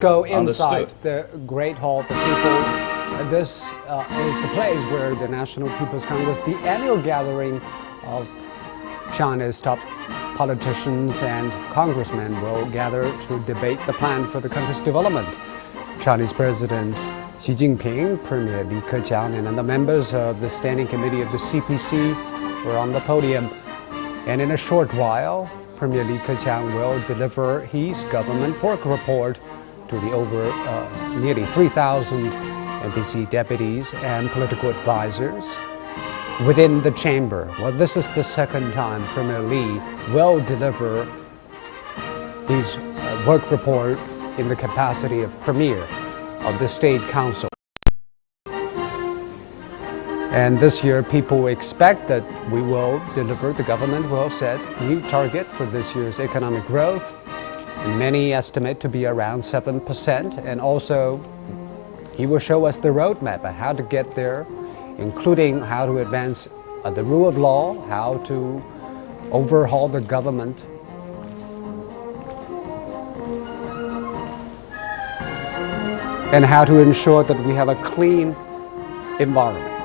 Go inside Understood. the Great Hall of the People. This is the place where the National People's Congress, the annual gathering of China's top politicians and congressmen, will gather to debate the plan for the country's development. Chinese President Xi Jinping, Premier Li Keqiang, and the members of the Standing Committee of the CPC were on the podium. And in a short while, Premier Li Keqiang will deliver his government work report to the over nearly 3,000 NPC deputies and political advisors within the chamber. Well, this is the second time Premier Li will deliver his work report in the capacity of Premier of the State Council. And this year, people expect that we will deliver, the government will set new target for this year's economic growth. And many estimate to be around 7%. And also, he will show us the roadmap on how to get there, including how to advance the rule of law, how to overhaul the government, and how to ensure that we have a clean environment.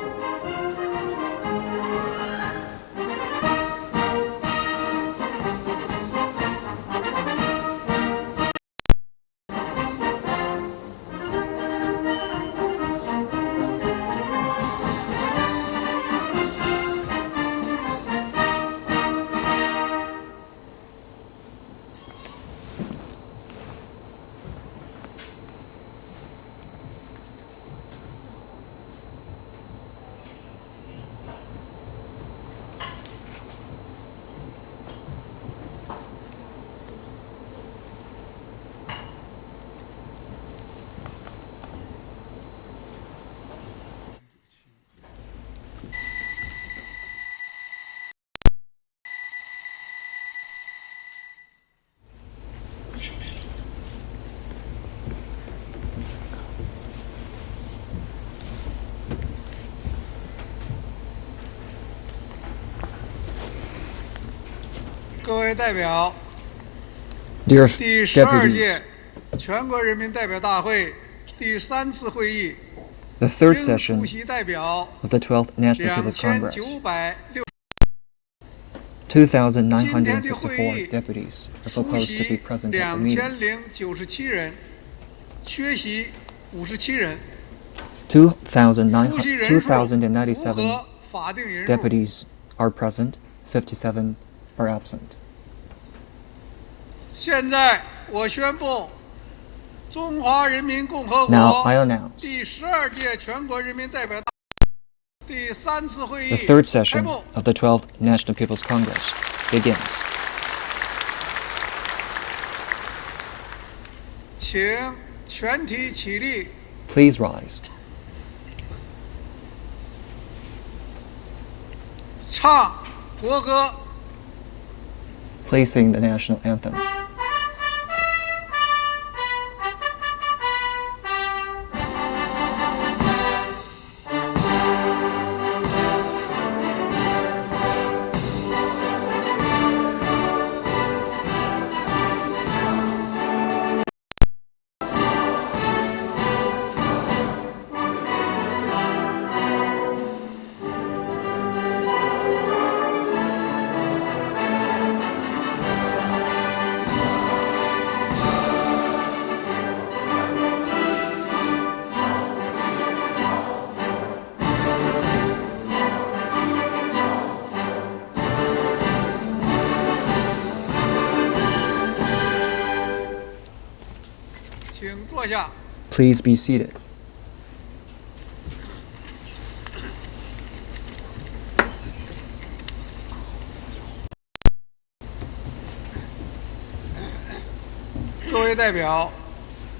Dear 第12 deputies, 届全国人民代表大会第3次会议 the third 经 session 出席代表 of the 12th National People's Congress, 2960 2,964 deputies are 出 supposed to be 席 present at the meeting. 2097人，缺席57人， 2,097出席人数符合法定人数。 deputies are present, 57 are absent. 现在我宣布，中华人民共和 Now 国 I announce 第12届全国人民代表大会第3次会议 the third 开 session 幕。 of the 12th National People's Congress begins. 请全体起立， Please rise. 唱国歌。 Please sing the national anthem. Please be seated.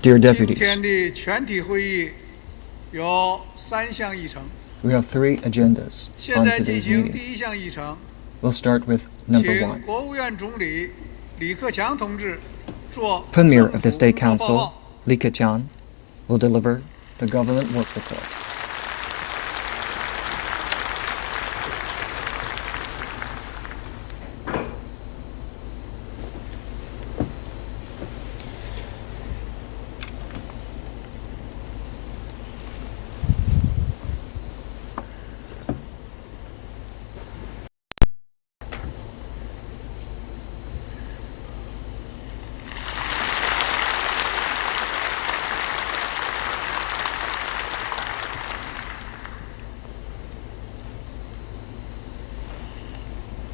Dear 今 deputies, 天的全体会议有3项议程。 we have 3 agendas 现 on 在进 today's 行 meeting. 第1项议程， We'll start with number 请 1. 国务院总理李克强同志做 Premier 政 of the 府 State 工作报 Council, 告。 Li Keqiang, will deliver the government work report.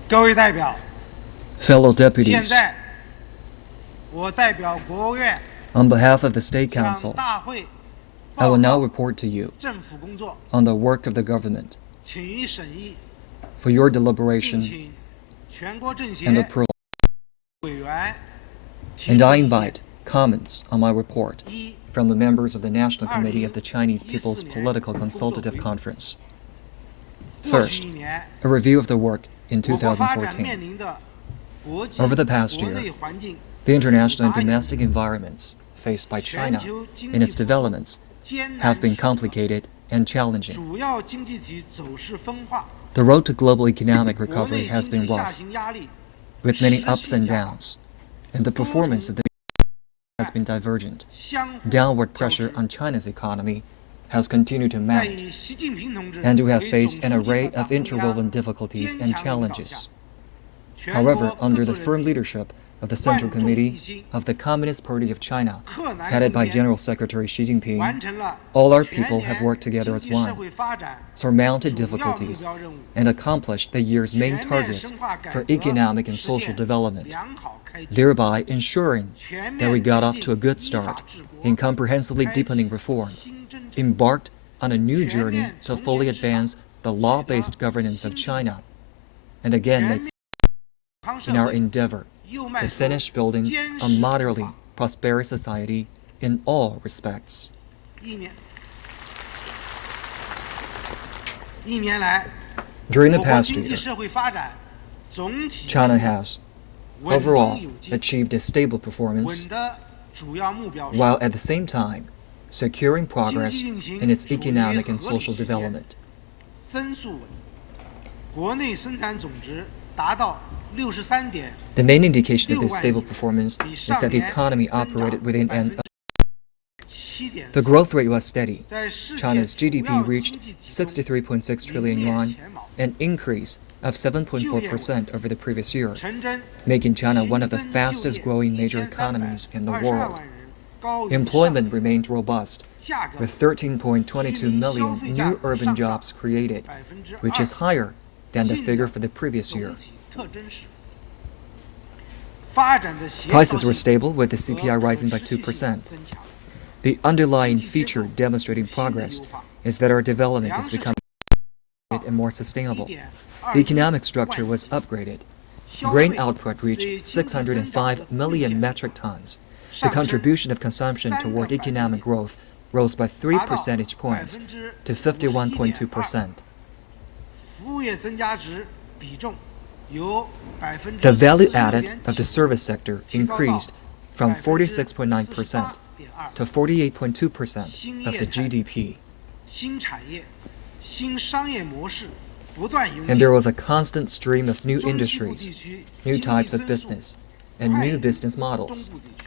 各位代表， Fellow 现 deputies, 在我代表国务院 on behalf of the State 向 Council, 大会 I 报 will now 告 report to you 政府工作， on the work of the government 请予审议， for your 并 deliberation 请全国政 and 协 approval. 委员提 And 出 I 意见。 invite comments on my report 一、 from the members of the National Committee of the Chinese People's Political Consultative Conference. 过去 First, 一年， a review of the work in 我国发展 2014. 面临的国际 Over the past 国 year, 内环境 The international and 复杂严 domestic environments faced by 全 China 球经 in 济 its 复苏 developments 艰难 have been 曲折， complicated and challenging. 主要经济体走势分化， The road to global economic 国 recovery 内 has 经 been 济下 rough, 行压力 with many 持 ups 续 and 加大， downs, and the performance of the has been divergent. 相互 Downward 交 pressure 织。 on China's economy has continued to 在 mount, 以习近平同志 and we have 为 faced 总 an 书记 array 的 of 党中 interwoven 央 difficulties 坚 and 强领导下， challenges. 全 However, 国各 under 族 the 人 firm 民 leadership of the Central 万众一 Committee 心， of the Communist Party of China, 克难 headed 攻 by 坚， General Secretary Xi 完 Jinping, 成了 all our 全 people 年 have worked together 经 as 济社 one, 会发展 surmounted 主要目 difficulties, 标任务， and accomplished the year's main 全面 targets 深化改 for 革， economic and 实 social 现 development, 良好开局， thereby ensuring 全 that we 面 got 推 off to a 进 good 依法 start 治国， in comprehensively 开启 deepening reform, 新征程， embarked on a new 全 journey 面 to 从 fully 严治党， advance the law-based governance of 新 China, and again 全 made 面康社 in our 会 endeavor 又 to 迈出 finish building 坚 a 实不 moderately 法 prosperous society in all respects. 一年来， During 我 the 国 past 经济 year, 社会发展总体 China has 稳中 overall 有进， achieved a stable 稳 performance 的主要目标是 while at the same time securing 经 progress 济运行 in its 处于 economic 合 and 理 social 区间， development. 增速稳，国内生产总值达到63.6 The main indication of this 万 stable 亿， performance 比 is 上 that the 年 economy 增长 operated within an 7.4%。 the growth rate was steady. 在世界 China's 主 GDP 要 reached 经济体中 63.6 trillion 名列 yuan, 前茅， an increase of 7.4% over the previous year, 城镇 making China 新 one of the 增就 fastest 业 growing major 1322 economies in the 万 world. 人，高于 Employment 上年 remained robust, 价格 with 13.22 million new urban jobs created, which is higher than the figure for the previous 总 year. 体特征是，发展的协调 Prices were 性 stable, with the 和 CPI 可 rising by 持续性 2%. 增强， The underlying feature demonstrating progress is that our development is becoming and more sustainable. The economic structure was upgraded. Grain output reached 605 million metric tons. The contribution of consumption toward economic growth rose by 3 percentage points to 51.2%. 服务业增加值比重由 The value added 46.9% of the service sector increased from 46.9% to 48.2% of the GDP, 新产业、新商业模式不断涌 and 现 there，was a constant stream of new 中西部 industries, 地区 new 经济 types of 增速 business, and 快 new 于 business 东 models. 部地区，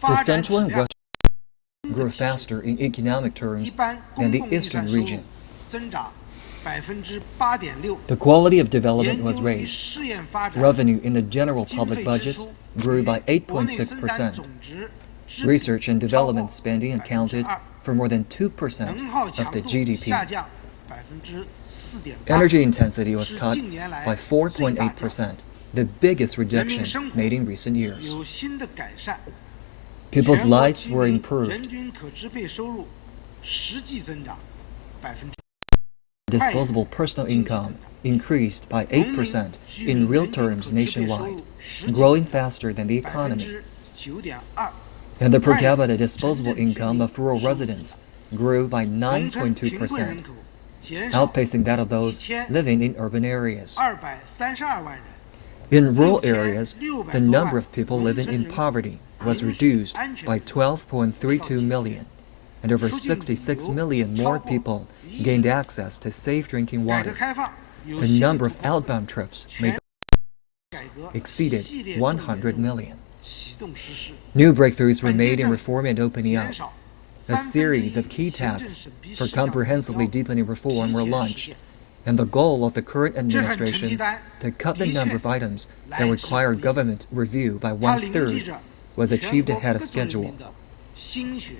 The 发展质 Central and 量 Western grew faster in economic 一 terms 般 than 公 the 共预 Eastern 算收入 region. 增长8.6%， The quality of 研 development was 究与 raised. 试验发展 Revenue in the general 经 public 费支 budgets 出 grew by 与国内生产 8.6%. 总值之比 Research and 超过 development spending accounted 2%， for more than 2% 能耗 of 强 the 度 GDP. 下降4.8%， Energy intensity was 是 cut 近年来 by 最大降 4.8%, the biggest 人民 reduction 生活 made in recent years. 有新的改善， People's 全国 lives 居 were 民 improved. 人均可支配收入实际增长8%， Disposable personal income increased by 8% in real terms nationwide, growing faster than the economy. 9.2%， And the per capita disposable income of rural residents grew by 农村贫困 9.2%, 人口减少 outpacing that of those living in urban areas. 232万人， In rural areas, the number of people living in poverty was reduced by 12.32 million, and over 66 million more people gained access to safe drinking 改革 water. 开放有 The 新的 number 突 of 破， outbound trips 全 made 改革 exceeded 系列重点100任务 million. 启动实施， New breakthroughs were made in reform and opening 减 up. 少 A series of key 1/3 行政 tasks 审批 for 事项的目 comprehensively 标 deepening reform 提 were 前实 launched, 现。 and the goal of the current 这份成绩 administration 单 to cut the 的确 number of items that 来之 require 不易。 government review by 它凝聚 1/3 着 was 全 achieved 国 ahead 各 of 族人 schedule. 民的心血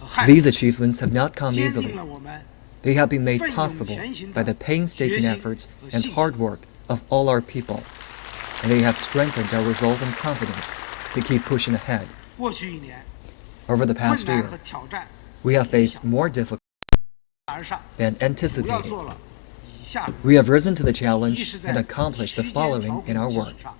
和汗 These 水， achievements have not come 坚 easily. 定了我们 They have been made 奋勇 possible 前行 by 的 the painstaking 决心 efforts 和 and 信 hard 心。 work of all our people, and they have strengthened our resolve and confidence to keep pushing ahead. 过去1年， Over the 困 past 难 year, 和挑战 we have faced more difficulties 而上， than 主要 anticipated. 做了以下， We have risen to the 一 challenge 是 and 在 accomplished the 区间 following 调 in 控 our 基础 work. 上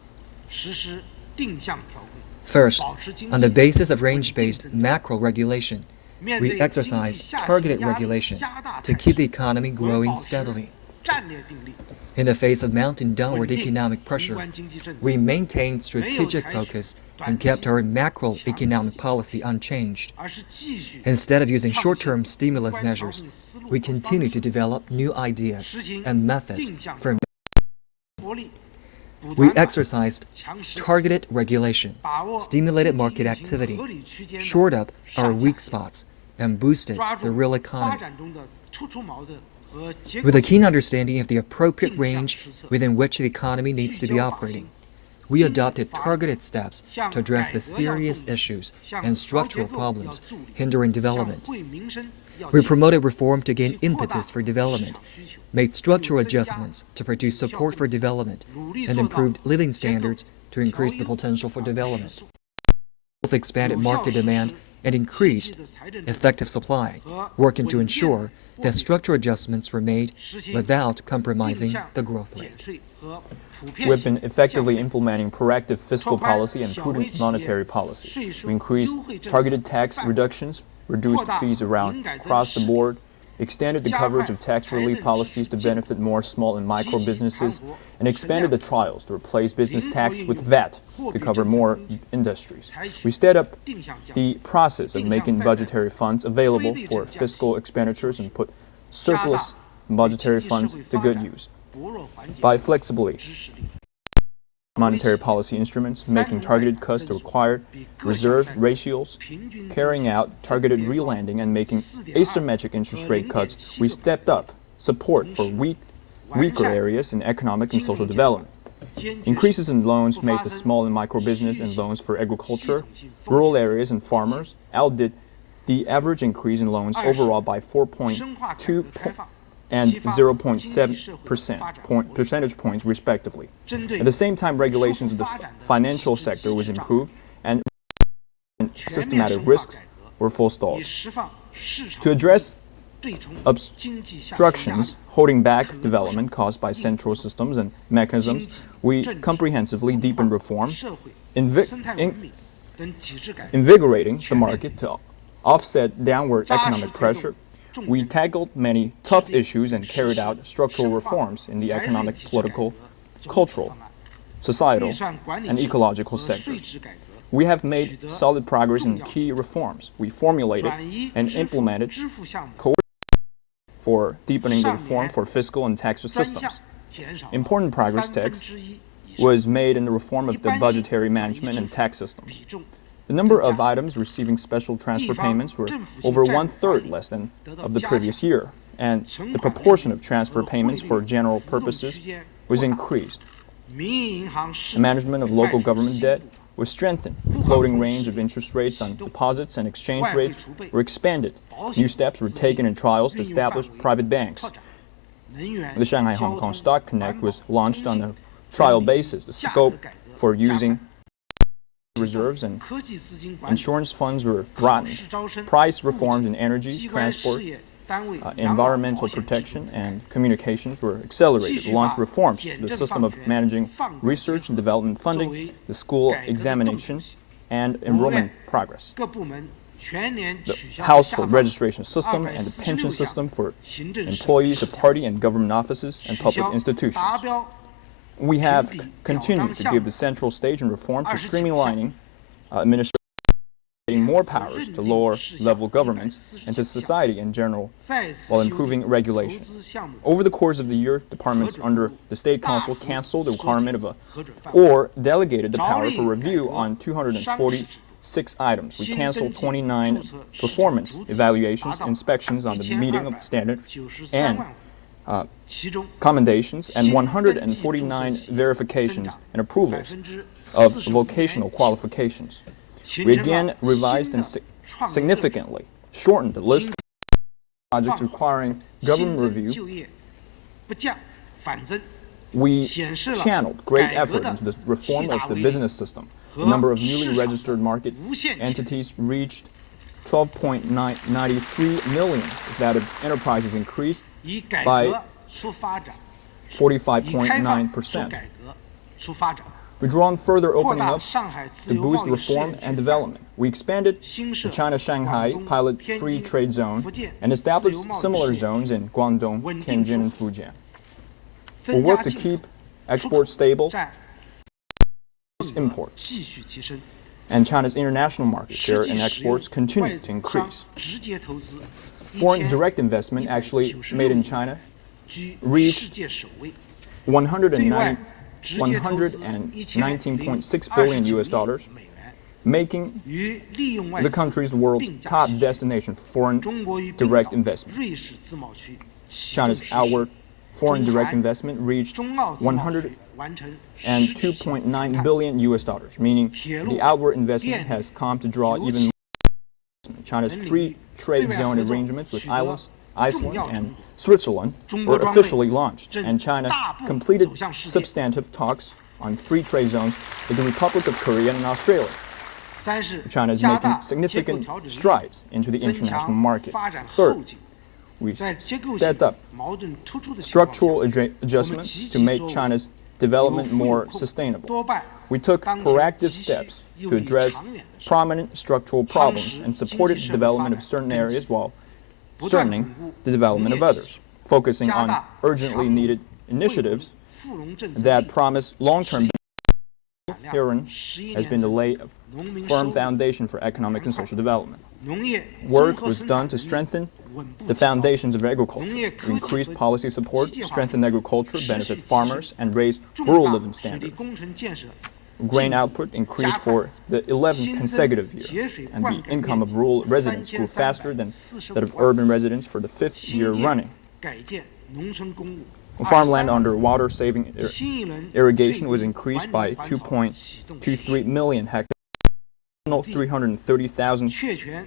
实施定向调控。 First, 保持经 on the 济 basis of 稳定 range-based 增长。 macro regulation, 面 we 对经济 exercise 下行 targeted 压力 regulation 加大 to 态 keep the 势， economy 我们 growing 保持 steadily. 战略定力， In the face of mounting 稳 downward 定 economic 宏 pressure, 观经济政策， we maintained strategic 没有采取 focus 短 and kept 期 our 强 macroeconomic 刺激 policy unchanged. 而是继续 Instead of using 创 short-term 新宏 stimulus 观调 measures, 控思路 we 和方 continue to 式， develop new ideas 实行 and methods 定向 for 活力，补 We 短板， exercised 强实 targeted regulation, 把握 stimulated 经济 market 运行 activity, 合理区间的 shored up our 上下 weak 限， spots, and boosted 抓 the 住 real 发 economy. 展中的突出矛盾和结 With 构 a 性 keen understanding of the appropriate 定向 range 施策， within which the economy needs to 聚 be 焦 operating, 法 we 精准 adopted 发展 targeted steps 向 to address 改 the 革要 serious 动力， issues 向 and 调结 structural 构要 problems 助力， hindering 向 development. 惠民生要 We 进 promoted reform to gain 去扩大 impetus for 市 development, 场需求， made structural 增加 adjustments to produce 效 support 供 for 给， development, 努力 and 做到 improved living 结构 standards to increase 调 the 优 potential for 而不是 development. 缩， Both expanded 有效 market 实 demand 施 and 积极 increased 的财政政策 effective supply, 和 working to 稳健 ensure 货 that 币 structural adjustments were made 实行 without 定 compromising 向 the growth 减 rate. 税和普遍 We've 性 been effectively 降费 implementing proactive fiscal 拓宽 policy and 小微 prudent 企业 monetary policy. 税收 We increased 优惠政策 targeted tax 范围， reductions, reduced 扩大 fees around 营改增 across the 势力， board, extended the 加 coverage 快 of tax 财 relief 政支 policies 出 to 进 benefit more small and micro 积极盘 businesses, 活 and 存 expanded 量 the 刺激 trials to replace business 灵活 tax 运 with 用 VAT 货 to 币 cover 政策 more 工具， industries. 采取 We stepped up 定向降 the process of 定向 making 再贷 budgetary funds available 非 for 利正降息 fiscal expenditures and put 加大 surplus 对 budgetary 经济 funds 社会 to 发 good 展 use. 薄弱环节 By flexibly 支持力。 monetary policy instruments, making targeted cuts to required reserve ratios, carrying out targeted relanding, and making asymmetric interest rate cuts, we stepped up support for weaker areas in economic and social development. Increases in loans made to small and micro business and loans for agriculture, rural areas, and farmers outdid the average increase in loans overall by 4.2 and 0.7 percentage points respectively. At the same time, regulations of the financial sector was improved and systematic risks were forestalled. 以释放市场 To address 对冲 obstructions 经济下行压力 holding back development caused by central systems and mechanisms, we comprehensively deepened reform, 社会 invi- 生态 in- 文明等体制改革， invigorating the market to offset downward economic pressure. We tackled many tough issues and carried out structural reforms in the economic, political, cultural, societal, 预算管理 and 制度 ecological 和税 sectors. 制改革， We have made solid progress in key reforms. We formulated 转移 and 支付 implemented 支付项目 for deepening the reform for fiscal and tax 专项 systems. 减少 Important progress 1/3 text 以上， was made in the reform of the budgetary management and tax systems. 比重 The number of items receiving special transfer payments were over 1/3 less than of the previous year, and the proportion of transfer payments for general purposes was increased. 民营银行 The 适 management of local 派出 government 新 debt 步伐 was strengthened. The floating range of interest rates on deposits and exchange rates were expanded. New steps were taken in trials to establish private banks. 拓展能源 The Shanghai 交 Hong 通 Kong Stock 环 Connect 保 was launched on 通 a 信 trial 人力 basis. The 价格 scope 改革 for 加快 using reserves and 科技资金管理 insurance funds were 考 broadened. 试招生 Price 户籍 reforms in energy, 机关 transport, 事业单位养老 environmental 保险制度 protection, 的改革 and communications were accelerated. 继续 Launch 把 reforms to 简 the 政 system 放 of 权 managing 放管 research 结 and 合 development 作 funding, 为 the school 改革的重头 examination, 戏 and 国务院 enrollment progress. 各部门全年 The 取消了下 household 放 registration system and the pension 246 项 system for 行政事 employees of 项 party and government offices and 取 public 消 institutions. 达标 We have 评比 continued to 表彰 give the 项 central stage in reform to 29 streamlining administration, more powers to lower level governments and to society in general 再次 while 修订 improving 投 regulation. 资项目 Over the course of the year, departments under the State Council canceled the requirement of a 核准范围 or delegated the power for review on 246 items. We canceled 29 performance evaluations, inspections on the meeting of standard 93 and 万户，其中 commendations, and 149 verifications and approvals of vocational qualifications. We again revised and significantly shortened the list of projects requiring government 新增 review. 就业不降反增， We channeled great effort into the reform of the business system. The number of newly registered market entities reached 12.93 million. That of enterprises increased by 45.9%. We drew on further opening up to boost reform and development. We expanded the China-Shanghai pilot free trade zone and established similar zones in Guangdong, Tianjin, and Fujian. We'll work to keep exports stable, imports, and China's international market share in exports continue to increase. Foreign direct investment actually made in China reached 119.6 billion US dollars, making the country's world's top destination for foreign direct investment. China's outward foreign direct investment reached 102.9 billion US dollars, meaning the outward investment has come to draw even more investment. China's free trade zone arrangements with Iceland and Switzerland were officially launched, and China completed substantive talks on free trade zones with the Republic of Korea and Australia. China is making significant strides into the international market. Third, we stepped up structural adjustments to make China's development more sustainable. We took proactive steps to address prominent structural problems and supported the development of certain areas while certain the development of others, focusing on urgently needed initiatives that promise long-term benefits. Herein has been the lay of firm foundation for economic and social development. Work was done to strengthen the foundations of agriculture, to increase policy support, strengthen agriculture, benefit farmers, and raise rural living standards. Grain output increased for the 11th consecutive year, and the income of rural residents grew faster than that of urban residents for the 5th year running. Farmland under water-saving irrigation was increased by 2.23 million hectares. 330,000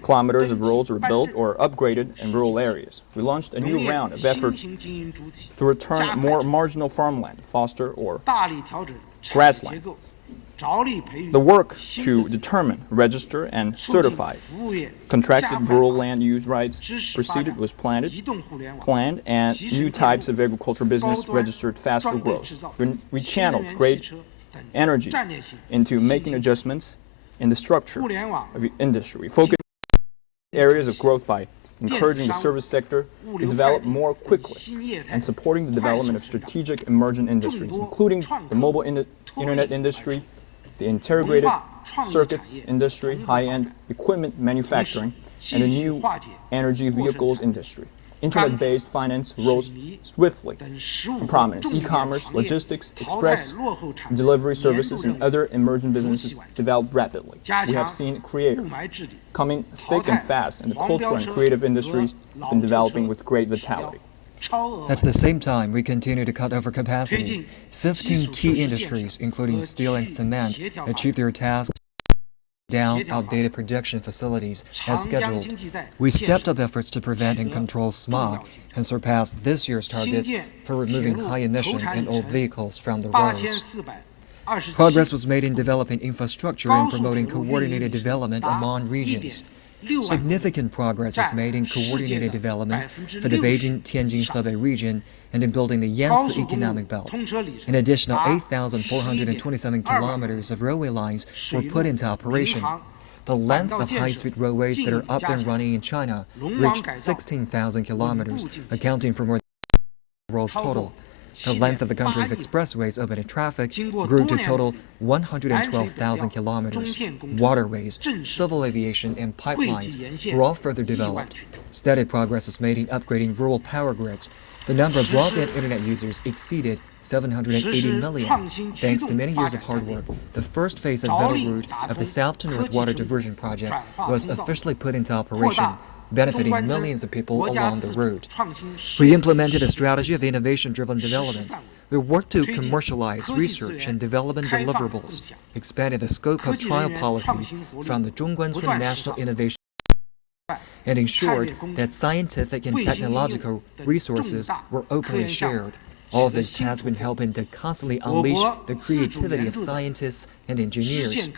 kilometers of roads were built or upgraded in rural areas. We launched a new round of efforts to return more marginal farmland, foster or grassland. The work to determine, register, and certify contracted rural land use rights proceeded was planned, and new types of agricultural business registered faster growth. We channeled great energy into making adjustments in the structure of the industry. We focused on areas of growth by encouraging the service sector to develop more quickly and supporting the development of strategic emerging industries, including the mobile internet industry, the integrated circuits industry, high-end equipment manufacturing, and the new energy vehicles industry. Internet-based finance rose swiftly in prominence. E-commerce, logistics, express delivery services, and other emerging businesses developed rapidly. We have seen creators coming thick and fast, and the cultural and creative industries have been developing with great vitality. At the same time, we continue to cut overcapacity. 15 key industries, including steel and cement, achieved their tasks down outdated production facilities as scheduled. We stepped up efforts to prevent and control smog and surpassed this year's targets for removing high-emission and old vehicles from the roads. Progress was made in developing infrastructure and promoting coordinated development among regions. Significant progress was made in coordinated development for the Beijing-Tianjin-Hebei region and in building the Yangtze Economic Belt. An additional 8,427 kilometers of railway lines were put into operation. The length of high-speed railways that are up and running in China reached 16,000 kilometers, accounting for more than the world's total. The length of the country's expressways open to traffic grew to total 112,000 kilometers. Waterways, civil aviation, and pipelines were all further developed. Steady progress was made in upgrading rural power grids. The number of broadband internet users exceeded 780 million. Thanks to many years of hard work, the first phase of Belt Route of the South to North Water Diversion Project was officially put into operation, benefiting millions of people along the route. We implemented a strategy of innovation-driven development. We worked to commercialize research and development deliverables, expanded the scope of trial policies from the Zhongguancun National Innovation and ensured that scientific and technological resources were openly shared. All of this has been helping to constantly unleash the creativity of scientists and engineers.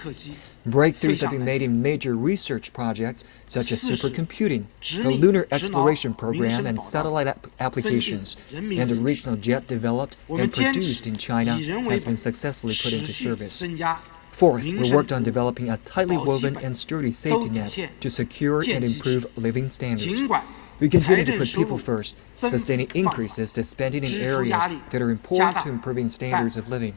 Breakthroughs have been made in major research projects such as supercomputing, the lunar exploration program and satellite applications, and the regional jet developed and produced in China has been successfully put into service. Fourth, we worked on developing a tightly woven and sturdy safety net to secure and improve living standards. We continue to put people first, sustaining increases to spending in areas that are important to improving standards of living.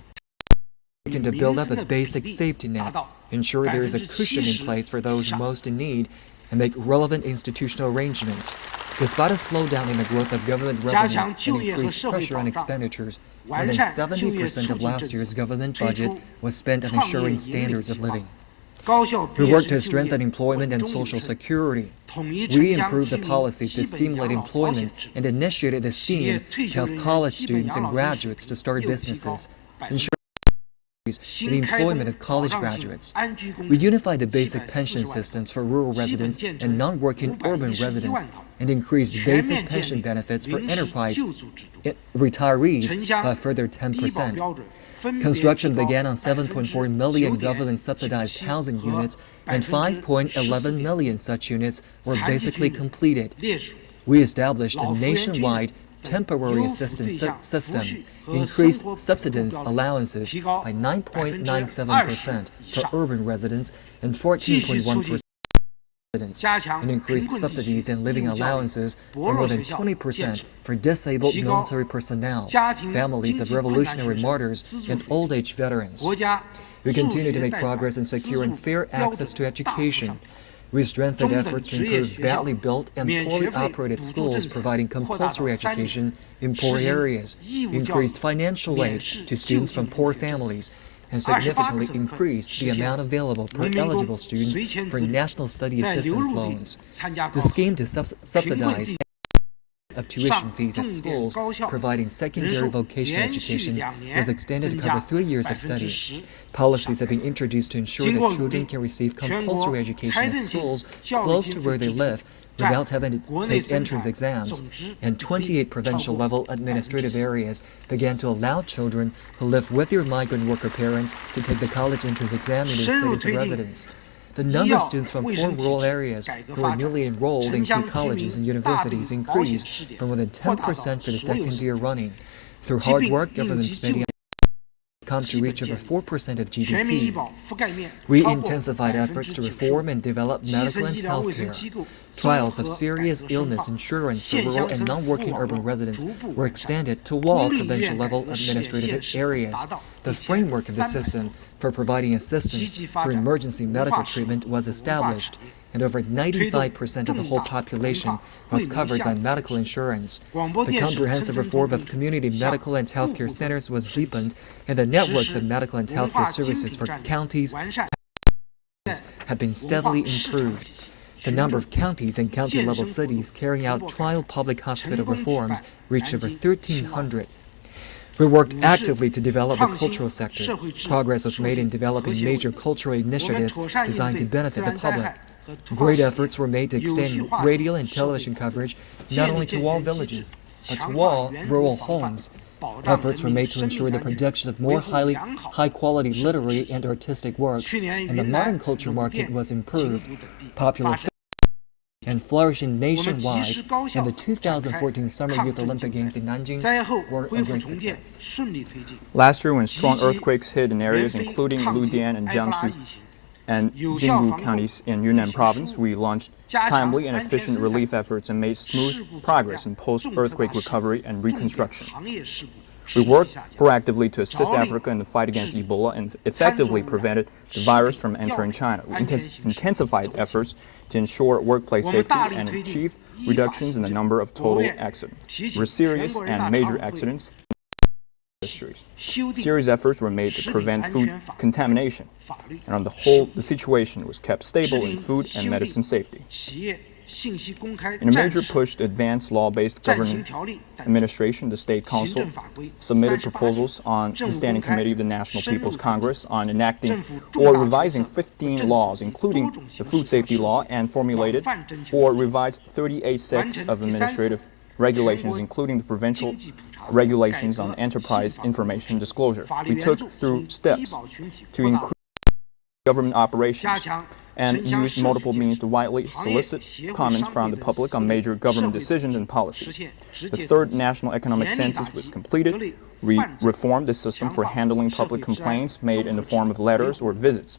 We can to build up a basic safety net, ensure there is a cushion in place for those most in need, and make relevant institutional arrangements. Despite a slowdown in the growth of government revenue and increased pressure on expenditures, more than 70% of last year's government budget was spent on ensuring standards of living. We worked to strengthen employment and social security. We improved the policies to stimulate employment and initiated the scheme to help college students and graduates to start businesses, ensure the employment of college graduates. We unified the basic pension systems for rural residents and non-working urban residents and increased basic pension benefits for enterprise retirees by a further 10%. Construction began on 7.4 million government-subsidized housing units, and 5.11 million such units were basically completed. We established a nationwide temporary assistance system, increased subsistence allowances by 9.97% for urban residents and 14.1% and increased subsidies and living allowances by more than 20% for disabled military personnel, families of revolutionary martyrs, and old-age veterans. We continue to make progress in securing fair access to education. We strengthened efforts to improve badly built and poorly operated schools providing compulsory education in poor areas, increased financial aid to students from poor families, and significantly increased the amount available per eligible student for national study assistance loans. The scheme to subsidize of tuition fees at schools providing secondary vocational education was extended to cover 3 years of study. Policies have been introduced to ensure that children can receive compulsory education at schools close to where they live without having to take entrance exams, and 28 provincial-level administrative areas began to allow children who live with their migrant worker parents to take the college entrance exam in their cities of residence. The number of students from poor rural areas who were newly enrolled in key colleges and universities increased from more than 10% for the second year running. Through hard work, government spending come to reach over 4% of GDP. We intensified efforts to reform and develop medical and health care. Trials of serious illness insurance for rural and non-working urban residents were extended to all provincial-level administrative areas. The framework of the system for providing assistance for emergency medical treatment was established, and over 95% of the whole population was covered by medical insurance. The comprehensive reform of community medical and healthcare centers was deepened, and the networks of medical and healthcare services for counties have been steadily improved. The number of counties and county-level cities carrying out trial public hospital reforms reached over 1,300. We worked actively to develop the cultural sector. Progress was made in developing major cultural initiatives designed to benefit the public. Great efforts were made to extend radio and television coverage not only to all villages, but to all rural homes. Efforts were made to ensure the production of more high-quality literary and artistic works, and the modern culture market was improved. Popular and flourishing nationwide, and the 2014 Summer Youth Olympic Games in Nanjing were a great success. Last year, when strong earthquakes hit in areas including Ludian and Jiangsu and Jingwu counties in Yunnan province, we launched timely and efficient relief efforts and made smooth progress in post-earthquake recovery and reconstruction. We worked proactively to assist Africa in the fight against Ebola and effectively prevented the virus from entering China. We intensified efforts to ensure workplace safety and achieved reductions in the number of total accidents, serious and major accidents. Serious efforts were made to prevent food contamination, and on the whole, the situation was kept stable in food and medicine safety. In a major push to advance law-based governing administration, the State Council submitted proposals on the Standing Committee of the National People's Congress on enacting or revising 15 laws, including the Food Safety Law, and formulated or revised 38 sets of administrative regulations, including the provincial regulations on enterprise information disclosure. We took through steps to increase government operations and used multiple means to widely solicit comments from the public on major government decisions and policies. The third national economic census was completed. We reformed the system for handling public complaints made in the form of letters or visits.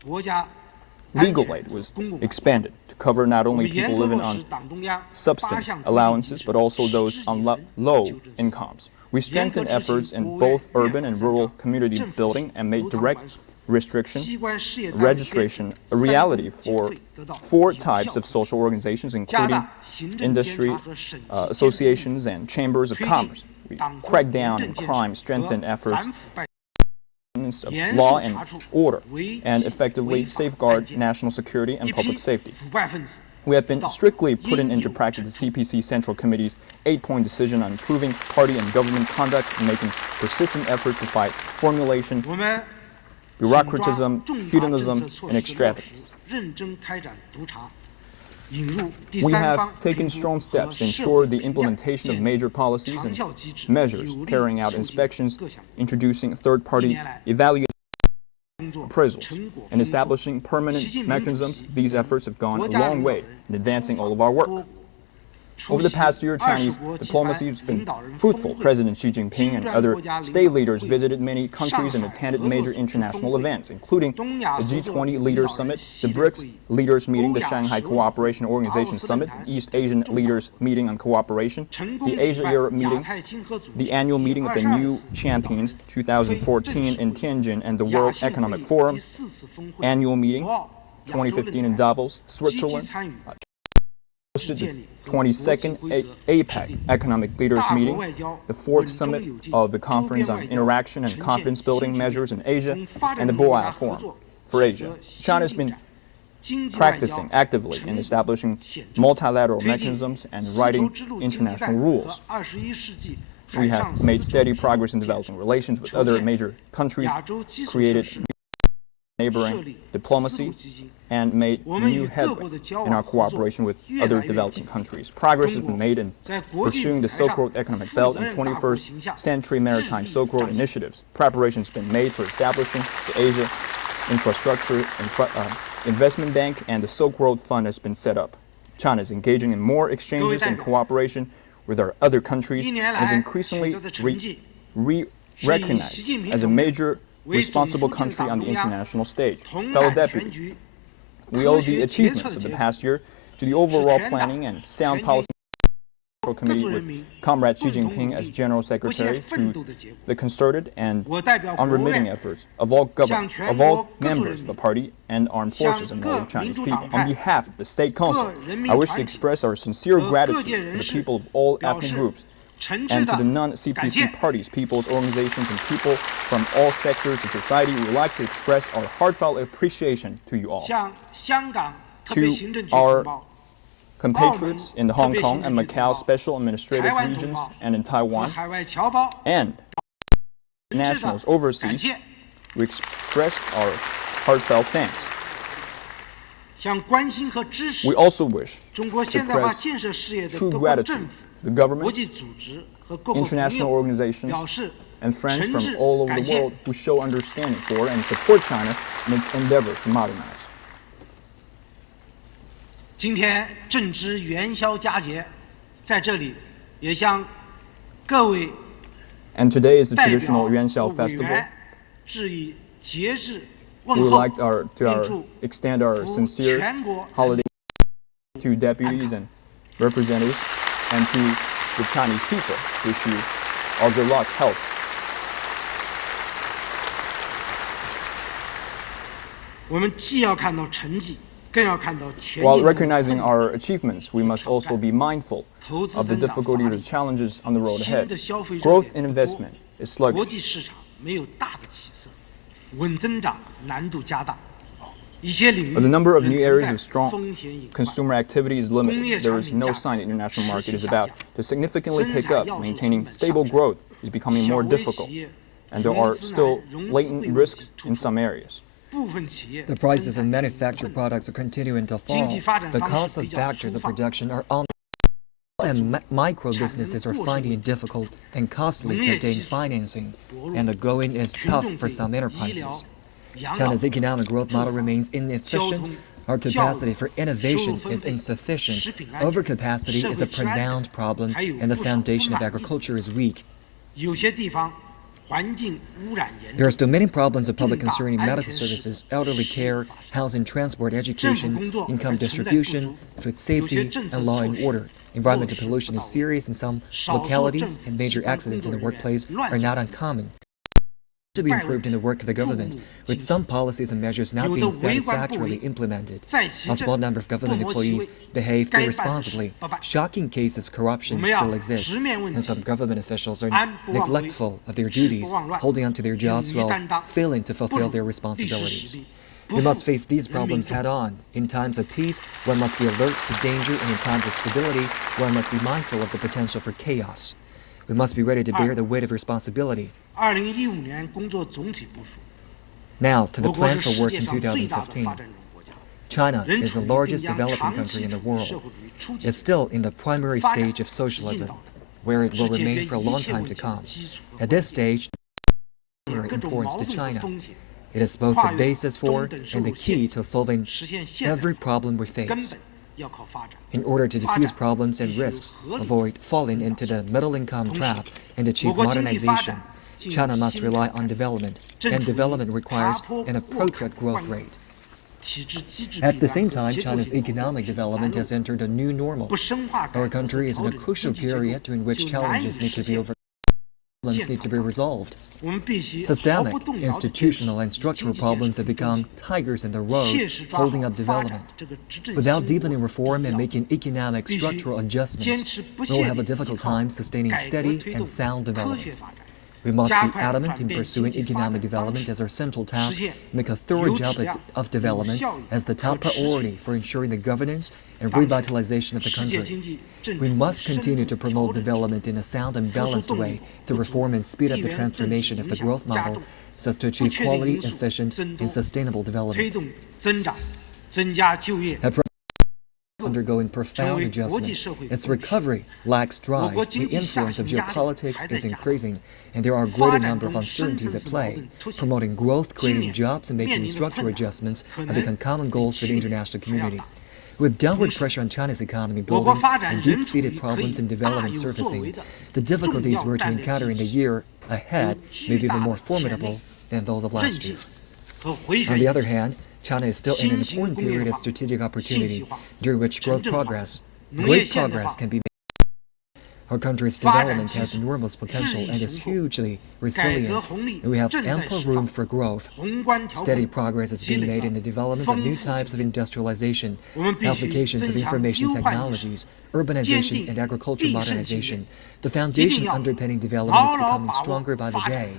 Legal aid was expanded to cover not only people living on subsistence allowances, but also those on low incomes. We strengthened efforts in both urban and rural community building and made direct registration a reality for 4 types of social organizations, including industry associations and chambers of commerce. We cracked down on crime, strengthened efforts of law and order, and effectively safeguard national security and public safety. We have been strictly putting into practice the CPC Central Committee's 8-point decision on improving party and government conduct and making persistent efforts to fight formulation, bureaucratism, hedonism, and extravagance. We have taken strong steps to ensure the implementation of major policies and measures, carrying out inspections, introducing third-party evaluation appraisals, and establishing permanent mechanisms. These efforts have gone a long way in advancing all of our work. Over the past year, Chinese diplomacy has been fruitful. President Xi Jinping and other state leaders visited many countries and attended major international events, including the G20 Leaders Summit, the BRICS Leaders Meeting, the Shanghai Cooperation Organization Summit, the East Asian Leaders Meeting on Cooperation, the Asia-Europe Meeting, the annual meeting of the New Champions 2014 in Tianjin, and the World Economic Forum annual meeting 2015 in Davos, Switzerland. Hosted the 22nd APEC Economic Leaders Meeting, the 4th Summit of the Conference on Interaction and Confidence Building Measures in Asia, and the BOAL Forum for Asia. China has been practicing actively in establishing multilateral mechanisms and writing international rules. We have made steady progress in developing relations with other major countries, created neighboring diplomacy, and made new headway in our cooperation with other developing countries. Progress has been made in pursuing the Silk Road Economic Belt and 21st Century Maritime Silk Road initiatives. Preparations have been made for establishing the Asia Infrastructure Investment Bank, and the Silk Road Fund has been set up. China is engaging in more exchanges and cooperation with our other countries and is increasingly recognized as a major responsible country on the international stage. Fellow deputies, we owe the achievements of the past year to the overall planning and sound policy committee with Comrade Xi Jinping as General Secretary, to the concerted and unremitting efforts of all members of the party and armed forces and all Chinese people. On behalf of the State Council, I wish to express our sincere gratitude to the people of all ethnic groups and to the non-CPC parties, people's organizations, and people from all sectors of society. We would like to express our heartfelt appreciation to you all. To our compatriots in the Hong Kong and Macau special administrative regions and in Taiwan, and nationals overseas, we express our heartfelt thanks. We also wish to express true gratitude to the government, international organizations, and friends from all over the world who show understanding for and support China in its endeavor to modernize. 今天正值元宵佳节，在这里也向各位 And today is the traditional Yuan Xiao festival. 致以节日 We 问 would 候， like to extend our sincere holiday to deputies and representatives and to the Chinese people. Wish you all good luck, health. 我们既要看到成绩，更要看到前 While 进的 recognizing our achievements, we must also be mindful of the difficulty or the challenges on the road 新 ahead. 的消费热 Growth 点 in 不多 investment is 国 sluggish. 际市场没有大的起色，稳增长难度加大，一些领域 But the number of 仍 new 存 areas 在 of strong 风险隐患。 consumer activity is limited. There is no sign the international market is about to significantly pick up. Maintaining stable growth is becoming more difficult, and there are still latent risks in some areas. 部分企业 The prices of manufactured products are continuing to fall. The cost of factors of production are on and micro businesses are finding it difficult and costly to obtain financing, and the going is tough for some enterprises. China's economic growth model remains inefficient. Our capacity for innovation is insufficient. Overcapacity is a pronounced problem, and the foundation of agriculture is weak. There are still many problems of public concerning medical services, elderly care, housing, transport, education, income distribution, food safety, and law and order. Environmental pollution is serious in some localities, and major accidents in the workplace are not uncommon. To be improved in the work of the government, with some policies and measures not being satisfactorily implemented. A small number of government employees behave irresponsibly. Shocking cases of corruption still exist, and some government officials are neglectful of their duties, holding on to their jobs while failing to fulfill their responsibilities. We must face these problems head-on. In times of peace, one must be alert to danger, and in times of stability, one must be mindful of the potential for chaos. We must be ready to bear the weight of responsibility. Now, to the plan for work in 2015. China is the largest developing country in the world. It's still in the primary stage of socialism, where it will remain for a long time to come. At this stage, primary importance to China. It is both the basis for and the key to solving every problem we face. In order to diffuse problems and risks, avoid falling into the middle-income trap, and achieve modernization, China must rely on development, and development requires an appropriate growth rate. At the same time, China's economic development has entered a new normal. Our country is in a crucial period during which challenges need to be overcome. Problems need to be resolved. Systemic, institutional, and structural problems have become tigers in the road, holding up development. Without deepening reform and making economic structural adjustments, we will have a difficult time sustaining steady and sound development. We must be adamant in pursuing economic development as our central task, make a thorough job of development as the top priority for ensuring the governance and revitalization of the country. We must continue to promote development in a sound and balanced way through reform and speed up the transformation of the growth model so as to achieve quality, efficient, and sustainable development. Undergoing profound adjustment. Its recovery lacks drive, the influence of geopolitics is increasing, and there are a greater number of uncertainties at play. Promoting growth, creating jobs, and making structural adjustments have become common goals for the international community. With downward pressure on China's economy building and deep-seated problems in development surfacing, the difficulties we're to encounter in the year ahead may be even more formidable than those of last year. On the other hand, China is still in an important period of strategic opportunity, during which great progress can be made. Our country's development has enormous potential and is hugely resilient, and we have ample room for growth. Steady progress is being made in the development of new types of industrialization, applications of information technologies, urbanization, and agricultural modernization. The foundation underpinning development is becoming stronger by the day.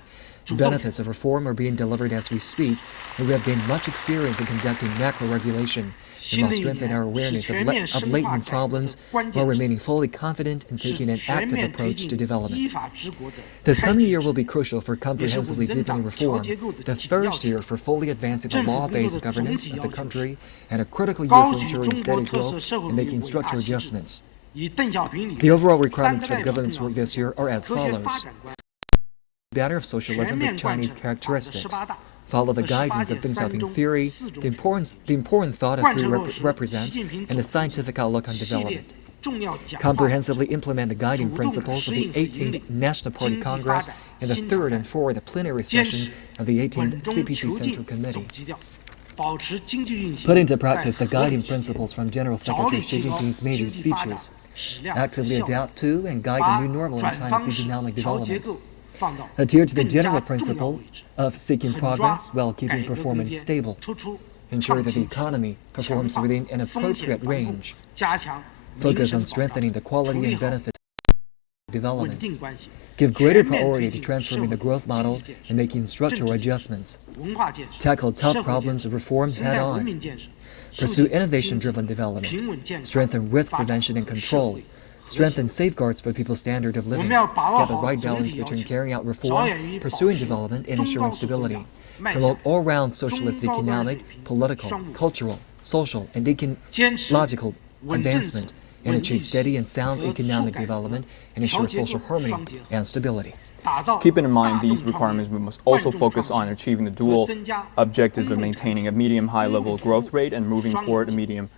Benefits of reform are being delivered as we speak, and we have gained much experience in conducting macro regulation. We must strengthen our awareness of latent problems while remaining fully confident in taking an active approach to development. This coming year will be crucial for comprehensively deepening reform, the first year for fully advancing the law-based governance of the country, and a critical year for ensuring steady growth and making structural adjustments. The overall requirements for the government's work this year are as follows. Banner of socialism with Chinese characteristics. Follow the guidance of Deng Xiaoping theory, the important thought of three represents, and the scientific outlook on development. Comprehensively implement the guiding principles of the 18th National Party Congress and the 3rd and 4th plenary sessions of the 18th CPC Central Committee. Put into practice the guiding principles from General Secretary Xi Jinping's major speeches. Actively adapt to and guide the new normal in China's economic development. Adhere to the general principle of seeking progress while keeping performance stable. Ensure that the economy performs within an appropriate range. Focus on strengthening the quality and benefits of development. Give greater priority to transforming the growth model and making structural adjustments. Tackle tough problems of reform head-on. Pursue innovation-driven development. Strengthen risk prevention and control. Strengthen safeguards for people's standard of living. Get the right balance between carrying out reform, pursuing development, and ensuring stability. Promote all-round socialist economic, political, cultural, social, and ecological advancement. and achieve steady and sound economic development and ensure social harmony and stability. Keeping in mind these requirements, we must also focus on achieving the dual objectives of maintaining a medium-high level growth rate and moving toward a medium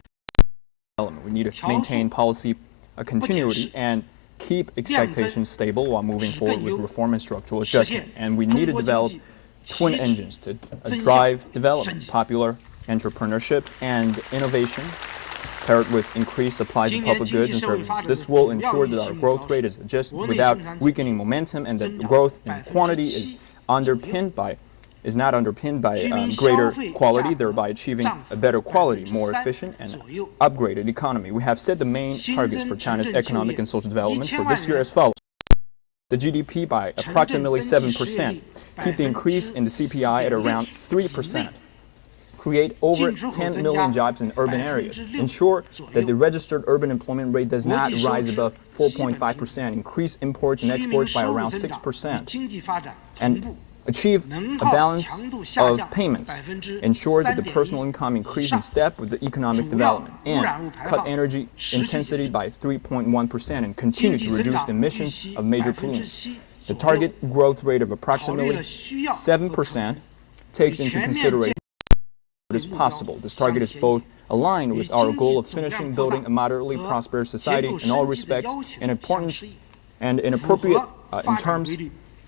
development. We need to maintain policy continuity and keep expectations stable while moving forward with reform and structural adjustment. And we need to develop twin engines to drive development, popular entrepreneurship and innovation, paired with increased supplies of public goods and services. This will ensure that our growth rate is adjusted without weakening momentum, and that growth in quantity is not underpinned by greater quality, thereby achieving a better quality, more efficient, and upgraded economy. We have set the main targets for China's economic and social development for this year as follows: the GDP by approximately 7%, keep the increase in the CPI at around 3%. Create over 10 million jobs in urban areas. Ensure that the registered urban employment rate does not rise above 4.5%. Increase imports and exports by around 6%. And achieve a balance of payments. Ensure that the personal income increase in step with the economic development. And cut energy intensity by 3.1% and continue to reduce the emissions of major pollutants. The target growth rate of approximately 7% takes into consideration what is possible. This target is both aligned with our goal of finishing building a moderately prosperous society in all respects, and importance and inappropriate in terms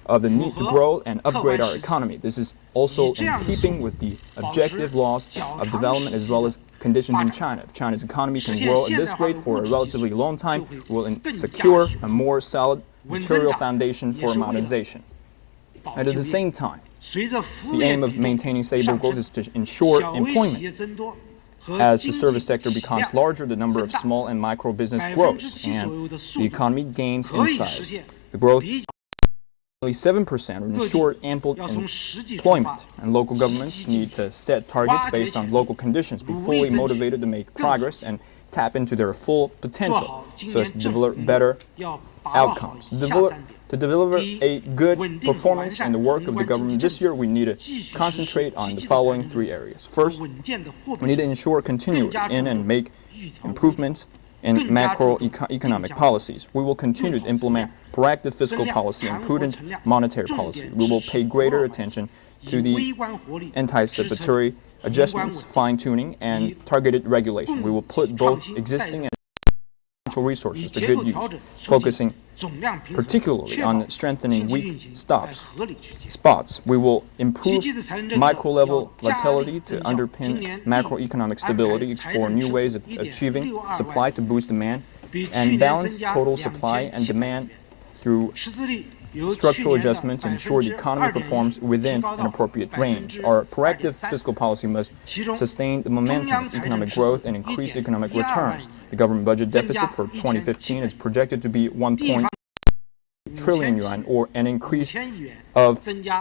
of the need to grow and upgrade our economy. This is also in keeping with the objective laws of development as well as conditions in China. If China's economy can grow at this rate for a relatively long time, we will secure a more solid material foundation for modernization. And at the same time, the aim of maintaining stable growth is to ensure employment. As the service sector becomes larger, the number of small and micro business grows, and the economy gains in size. The growth only 7% will ensure ample employment, and local governments need to set targets based on local conditions, be fully motivated to make progress and tap into their full potential so as to deliver better outcomes. To deliver a good performance in the work of the government this year, we need to concentrate on the following three areas. First, we need to ensure continuity in and make improvements in macroeconomic policies. We will continue to implement proactive fiscal policy and prudent monetary policy. We will pay greater attention to the anticipatory adjustments, fine-tuning, and targeted regulation. We will put both existing and potential resources to good use, focusing particularly on strengthening weak spots. We will improve micro-level vitality to underpin macroeconomic stability, explore new ways of achieving supply to boost demand, and balance total supply and demand through structural adjustments and ensure the economy performs within an appropriate range. Our proactive fiscal policy must sustain the momentum of economic growth and increase economic returns. The government budget deficit for 2015 is projected to be 1.3 trillion yuan, or an increase of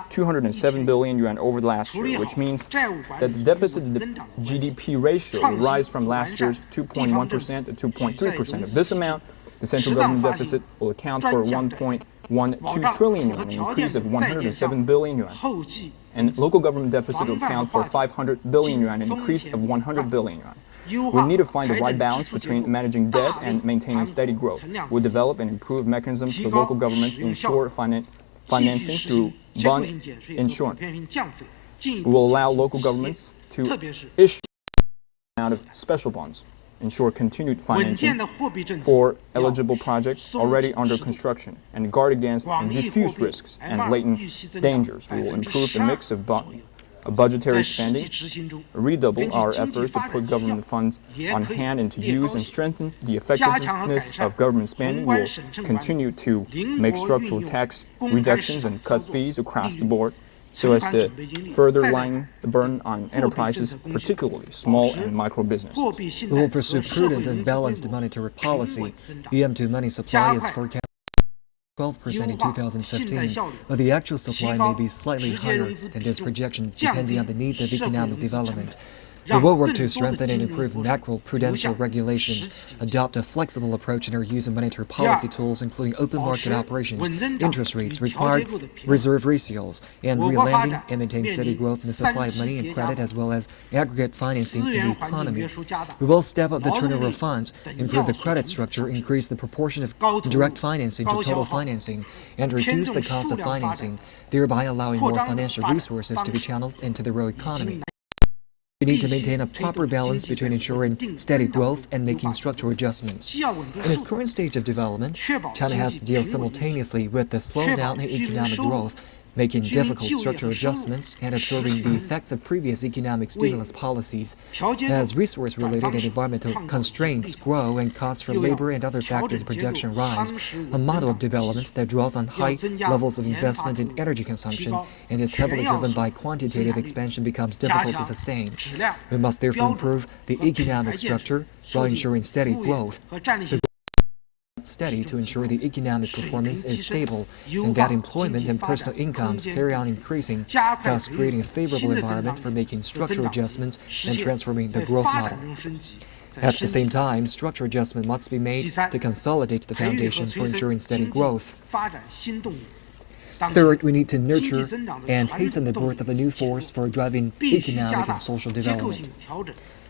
207 billion yuan over last year, which means that the deficit to the GDP ratio will rise from last year's 2.1% to 2.3%. Of this amount, the central government deficit will account for 1.12 trillion yuan, an increase of 107 billion yuan. And local government deficit will account for 500 billion yuan, an increase of 100 billion yuan. We need to find the right balance between managing debt and maintaining steady growth. We'll develop and improve mechanisms for local governments to ensure financing through bond insurance. We will allow local governments to issue an amount of special bonds, ensure continued financing for eligible projects already under construction, and guard against diffuse risks and latent dangers. We will improve the mix of budgetary spending, redouble our efforts to put government funds on hand into use, and strengthen the effectiveness of government spending. We will continue to make structural tax reductions and cut fees across the board so as to further lighten the burden on enterprises, particularly small and micro businesses. We will pursue prudent and balanced monetary policy. The M2 money supply is forecast 12% in 2015, but the actual supply may be slightly higher than this projection depending on the needs of economic development. We will work to strengthen and improve macro-prudential regulation, adopt a flexible approach in our use of monetary policy tools, including open market operations, interest rates, required reserve ratios, and real-lending, and maintain steady growth in the supply of money and credit, as well as aggregate financing in the economy. We will step up the turnover of funds, improve the credit structure, increase the proportion of direct financing to total financing, and reduce the cost of financing, thereby allowing more financial resources to be channeled into the real economy. We need to maintain a proper balance between ensuring steady growth and making structural adjustments. In its current stage of development, China has to deal simultaneously with the slowdown in economic growth, making difficult structural adjustments and absorbing the effects of previous economic stimulus policies. As resource-related and environmental constraints grow and costs for labor and other factors of production rise, a model of development that draws on high levels of investment in energy consumption and is heavily driven by quantitative expansion becomes difficult to sustain. We must therefore improve the economic structure while ensuring steady growth. Steady to ensure the economic performance is stable and that employment and personal incomes carry on increasing, thus creating a favorable environment for making structural adjustments and transforming the growth model. At the same time, structural adjustment must be made to consolidate the foundations for ensuring steady growth. Third, we need to nurture and hasten the birth of a new force for driving economic and social development.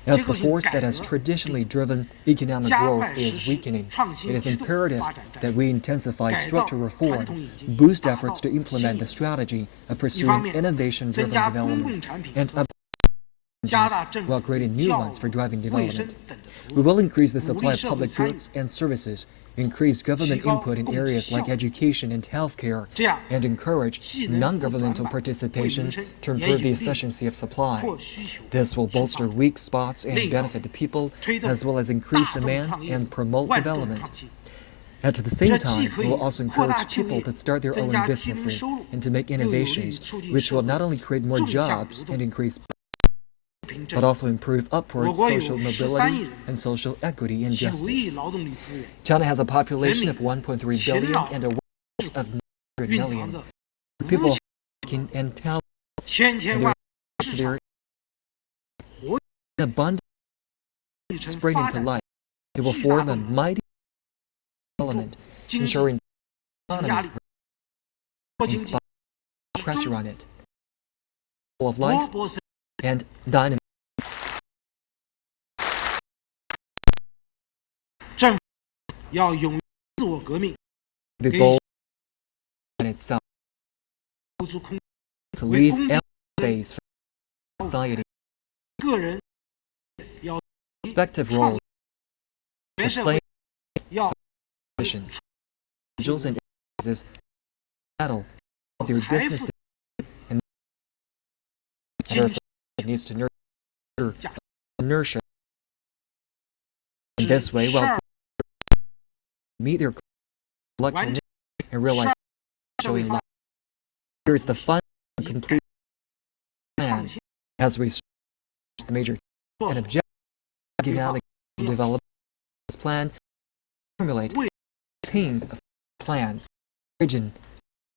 As the force that has traditionally driven economic growth is weakening, it is imperative that we intensify structural reform, boost efforts to implement the strategy of pursuing innovation-driven development, and while creating new ones for driving development. We will increase the supply of public goods and services, increase government input in areas like education and healthcare, and encourage non-governmental participation to improve the efficiency of supply. This will bolster weak spots and benefit the people, as well as increase demand and promote development. At the same time, we will also encourage people to start their own businesses and to make innovations, which will not only create more jobs and increase but also improve upward social mobility and social equity and justice. China has a population of 1.3 billion and a workforce of 900 million. People are working and talented, and there is abundant spring into life. It will form a mighty element, ensuring the economy inspires pressure on it. Of life and dynamism. The goal in itself to leave ample space for society. Respective roles to play for position. Individuals and enterprises battle of their business and needs to nurture inertia. In this way, while meet their intellectual needs and realize showing life. Here is the final and complete plan as we the major and objective economic development plan, formulate, attain a plan, origin,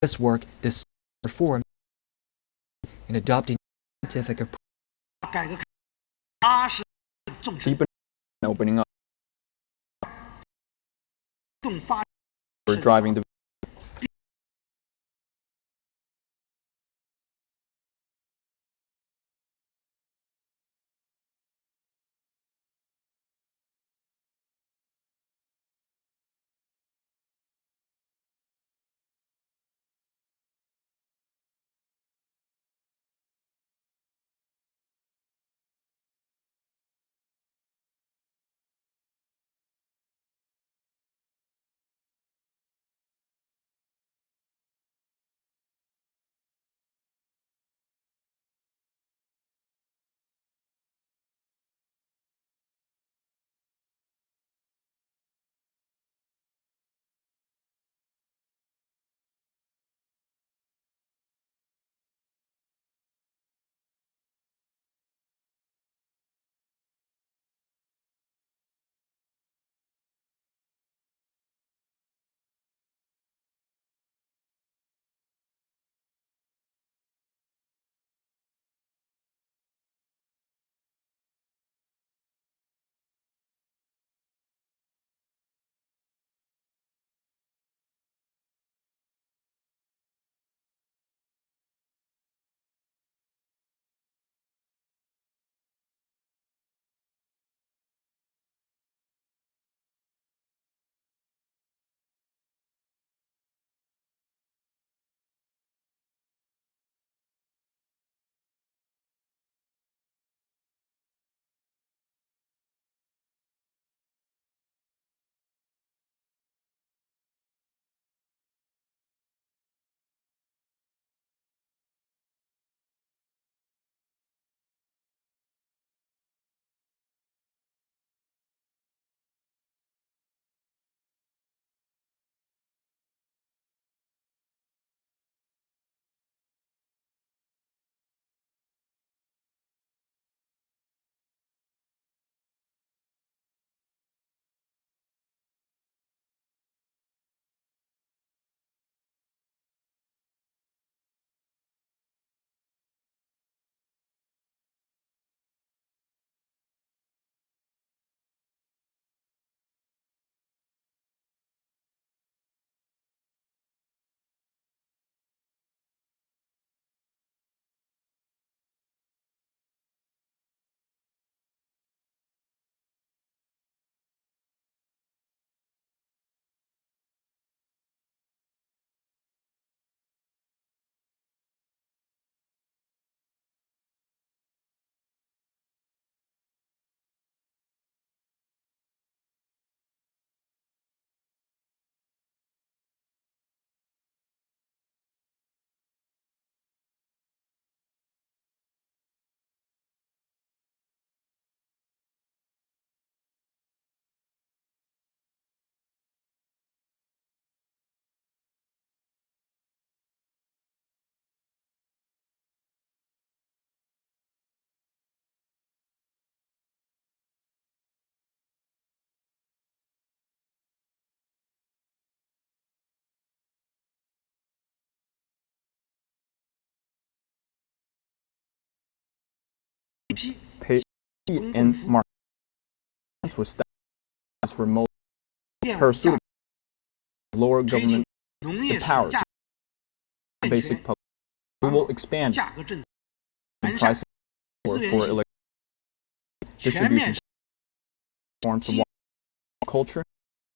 this work, this reform, in adopting scientific approach. Deepen and opening up. We're driving the pay and market was established for most parasuitable lower government the power to basic public. We will expand the pricing for electricity distribution reform to water culture,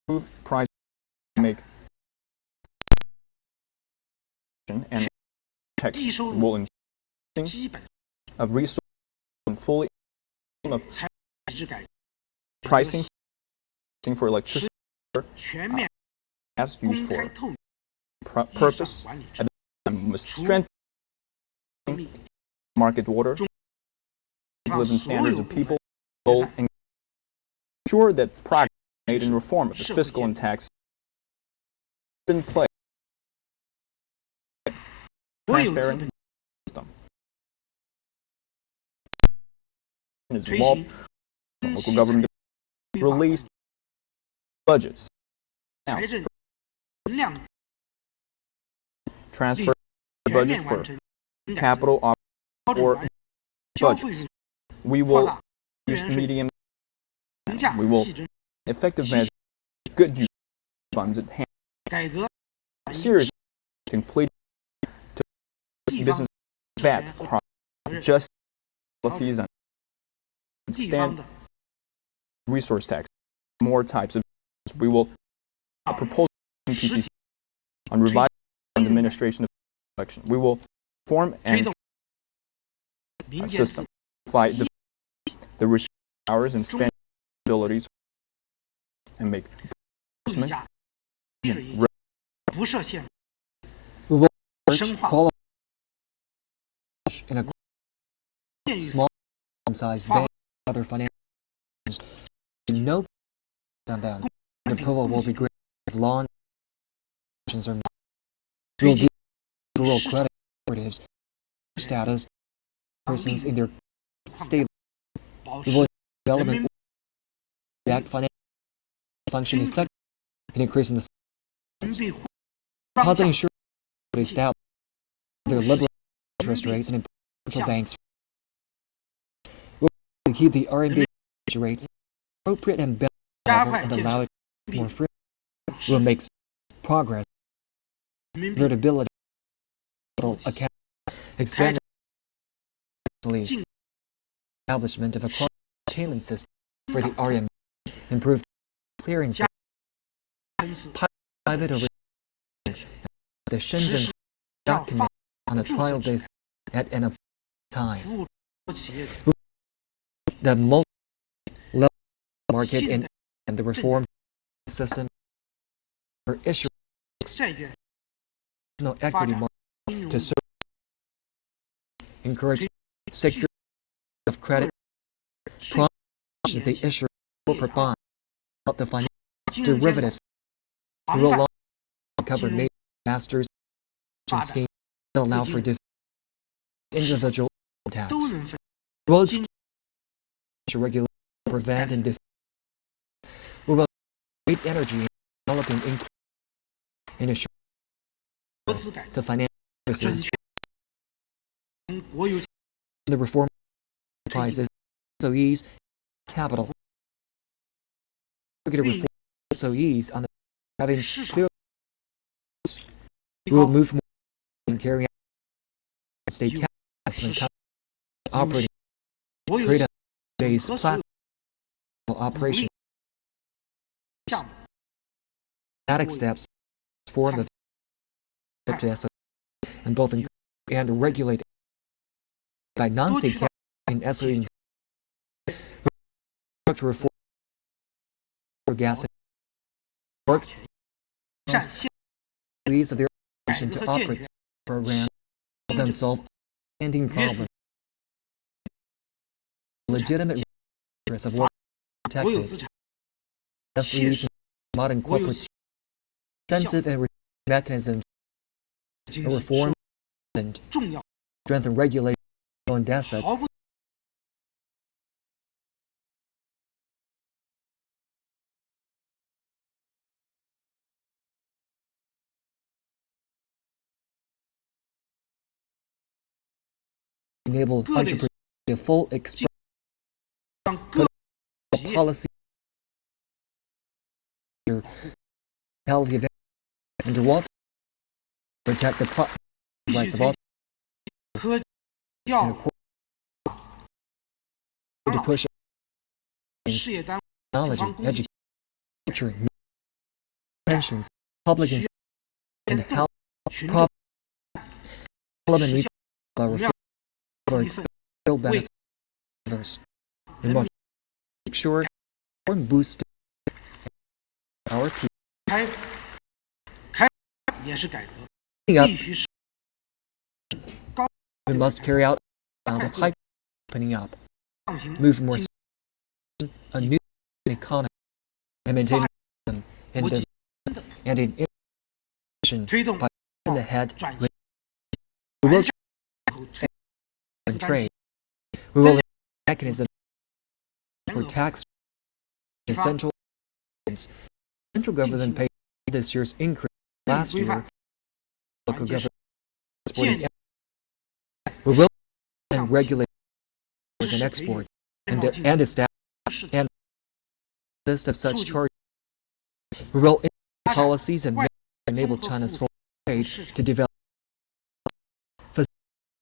improve price, make and protection will increase of resources and fully of pricing for electricity as used for purpose and must strengthen market order, living standards of people, and ensure that progress made in reform of the fiscal and tax in place. Transparent system is involved. Local government release budgets, transfer budget for capital or budgets. We will use medium. We will effective measure good use of funds at hand. Serious complete to business VAT just policies and extend resource tax. More types of. We will propose PCC on revised administration of election. We will form and system fight the restriction hours and spending abilities and make We will qualify in a small sized bank other financial no on them. And approval will be granted as law are made. We will deal with rural credit cooperatives status persons in their state. We will development react financial function effect in increasing the public insurance will establish their liberal interest rates and central banks. We will keep the RMB rate appropriate and better level and allow it more free. We will make progress. Convertibility account expand establishment of a cross payment system for the RMB, improved clearing private over the Shenzhen document on a trial basis at an time. The multi-level market and the reform system for issuing equity market to serve, encourage security of credit, promise the issuer corporate bond, help the financial derivatives, will allow cover major masters schemes that allow for individual tax. Roads to regulate, prevent, and defend. We will create energy in developing in assure the financial services. The reform enterprises SOEs capital. Targeted reform SOEs on the having clear. We will move more in carrying out state capital operating create a based platform operation. Static steps form of and both and regulate by non-state capital in SOE structure reform for gas and work leads of their operation to operate the program them solve ending problems. Legitimate interests of work protected. SOEs modern corporate incentive and mechanisms reform and strengthen regulation on assets. Enable entrepreneurial the full expression of policy mentality of and want to protect the rights of all to push technology, education, pensions, public and health, profit, development needs for real benefits. We must make sure and boost our people. We must carry out of high opening up, move more a new economy, and maintain and in innovation by ahead. We will and trade. We will mechanism for tax and central government paid this year's increase last year. Local government we will and regulate and export and establish and list of such charges. We will policies and enable China's foreign trade to develop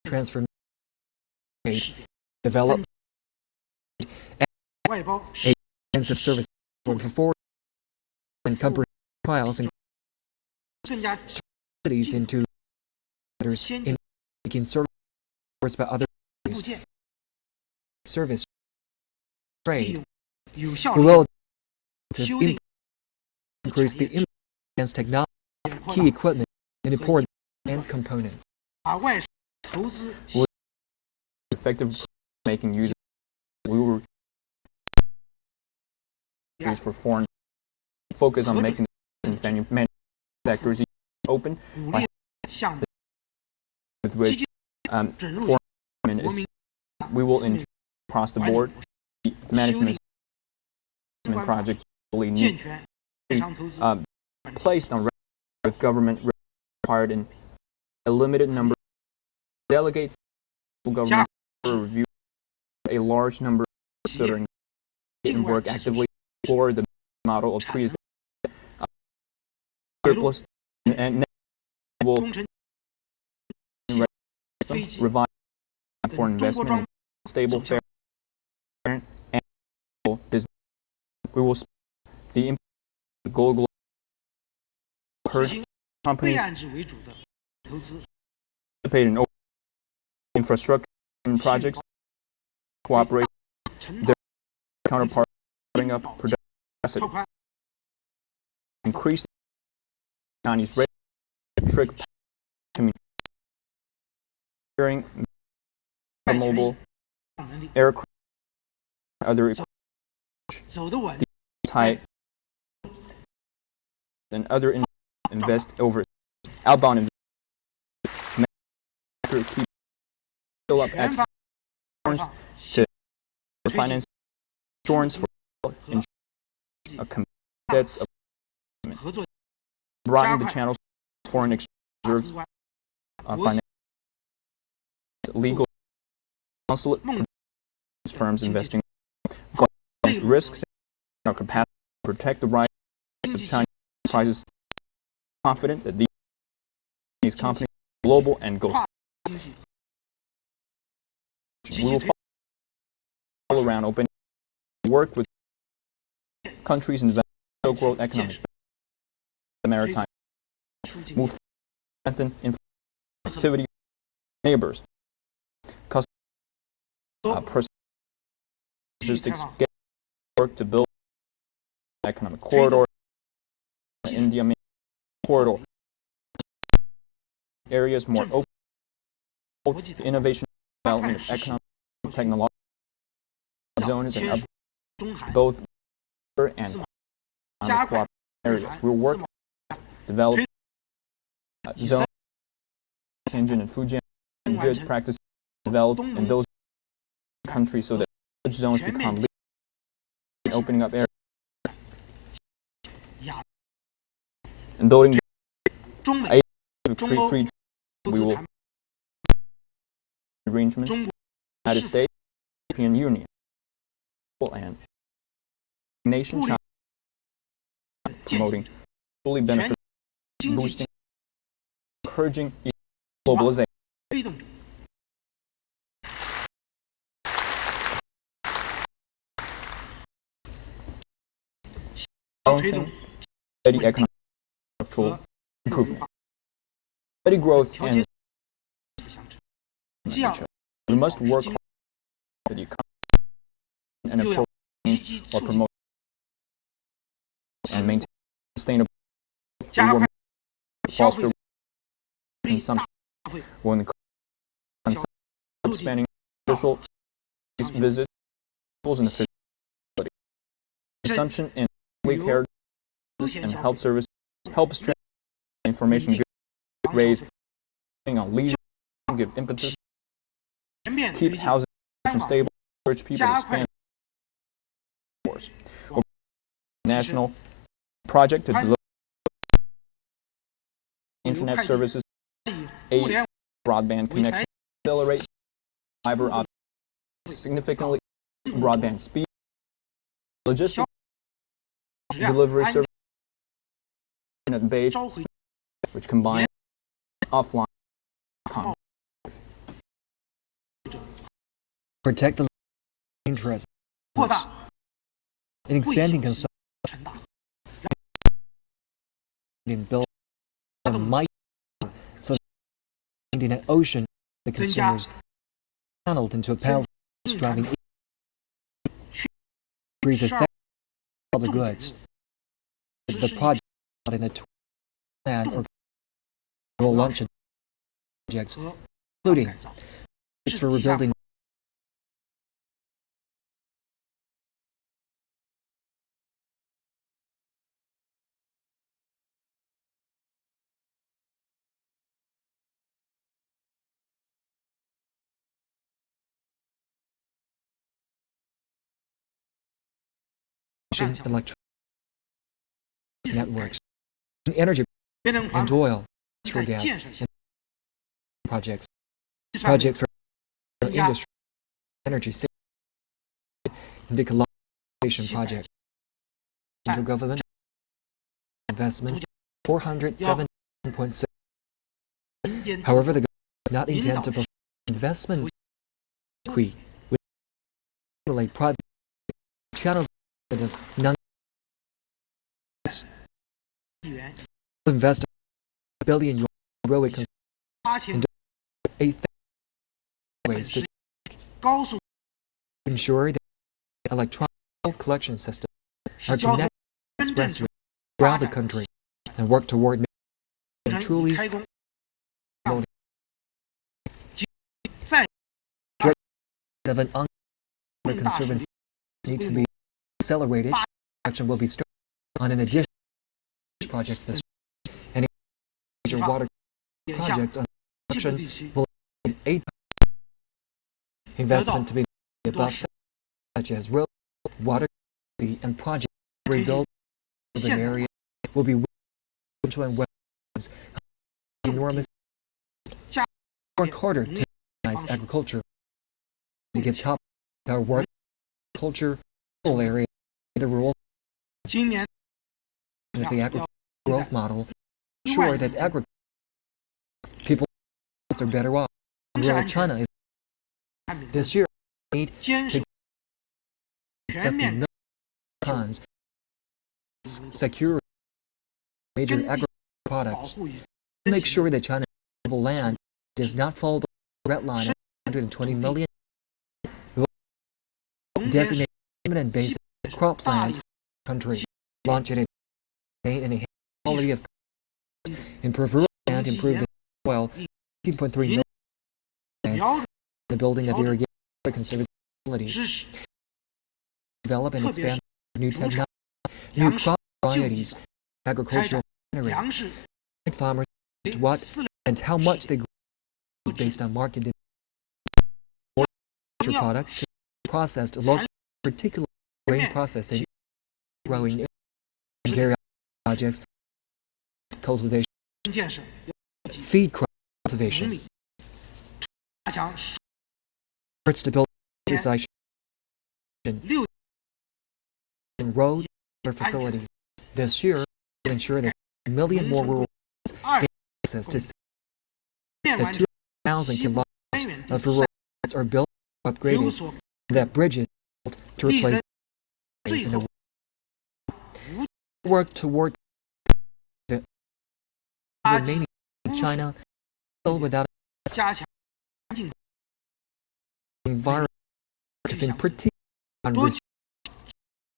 transformation, develop extensive service for foreign and comprehensive trials and cities into matters in making service by other countries. Service trade. We will increase the impact against technology, key equipment, and important and components. Effective making use of we will use for foreign focus on making manufacturers open by with which foreign is we will across the board management projects really need placed on with government required in a limited number delegate government review a large number of considering and work actively for the model of pre surplus and will revive for investment in stable fair and business. We will the global companies participate in infrastructure projects, cooperate their counterpart, bring up production, increase Chinese rate, trick communicating, mobile, aircraft, other type, and other invest over outbound keep fill up exports to finance insurance for a sets of broaden the channels foreign exchange finance legal consulate firms investing against risks and our capacity to protect the rights of Chinese enterprises. Confident that these companies are global and go. We will all around open work with countries in the growth economic the maritime move strengthen activity neighbors logistics work to build economic corridor India corridor areas more open to innovation development of economic technology zones and both and cooperative areas. We'll work to develop zone Tianjin and Fujian and good practice developed in those countries so that such zones become legal and opening up areas and building a free we will arrangements United States European Union and nation China promoting fully benefit, boosting, encouraging globalization. 推动者。推动 steady economic structural improvement, steady growth and we must work hard for the economy and approach while promoting and maintain sustainable foster consumption when expanding official visits and official consumption and care and health services help strengthen information raise on leisure, give impetus, keep housing stable, encourage people to expand force. National project to deliver internet services, aid broadband connection, accelerate fiber optic, significantly broadband speed, logistics, delivery service, internet-based, which combine offline content. Protect the interests in expanding consumption, in building a might so that in an ocean the consumers channeled into a powerful driving breathe effect of the goods. The project in the plan or will launch projects, including for rebuilding electric networks, energy and oil, natural gas, and projects for industry, energy safety, and decarbonization projects. Central government investment 407.6. However, the government does not intend to perform investment which stimulate private channel of non invest $1 billion railway in 8 ways to ensure that electronic collection systems are connected expressways throughout the country and work toward making truly of an ongoing conservancy needs to be accelerated. Action will be started on an additional projects this and major water projects on action will need 8 investment to be made above such as road, water, and project rebuild urban area will be and wetlands enormous work harder to organize agriculture to give top our work culture rural area the rural of the agricultural growth model ensure that agriculture people are better off. Rural China is this year need to 50 million tons secure major agricultural products to make sure that China's land does not fall below the red line of 120 million. Designate permanent basic crop plant country, launch it and enhance quality of improve rural land, improve the soil, 15.3 million and the building of irrigation conservation facilities, develop and expand new technology, new crop varieties, agricultural machinery, farmers what and how much they grow based on market products to processed local particular grain processing, growing and carry out projects, cultivation, feed crop cultivation, efforts to build in roads and other facilities. This year will ensure that 1 million more rural residents gain access to that 2,000 kilometers of rural roads are built or upgraded, and that bridges are built to replace in the work toward the remaining in China still without environment, focusing particularly on research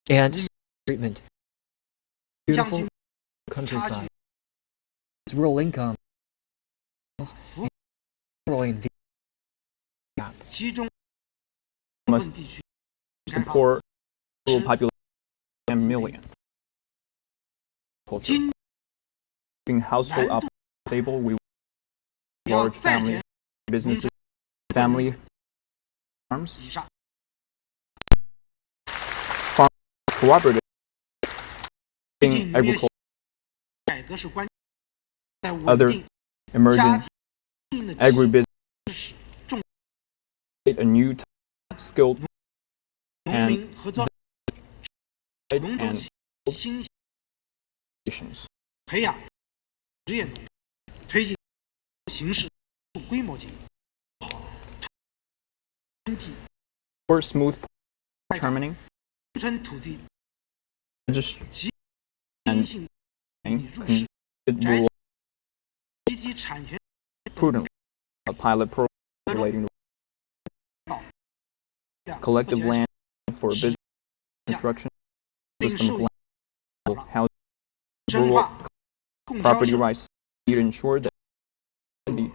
and treatment. Beautiful countryside. Its rural income is growing the gap. Must the poor rural population 10 million. Culture. Keeping household up stable, we large family businesses, family farms, farm cooperative, agriculture, other emerging agribusiness, a new type of skilled and nations. 培养职业农，推进形式规模经济，For smooth determining 村土地 just 及 and 性 conducted 宅 rural 及其产权 prudently a pilot program relating to collective land for business construction system of land housing rural property rights to ensure that the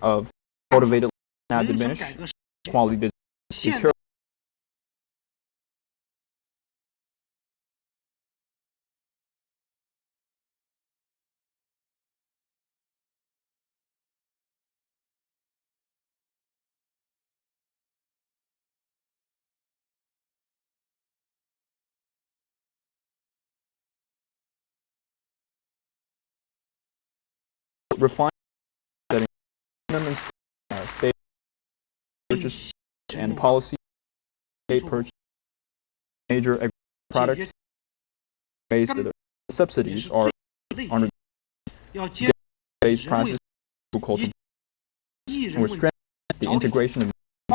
of cultivated land not diminish quality business secure refine that government state purchase and policy state purchase major products based the subsidies are on a based process agriculture and we're strengthening the integration of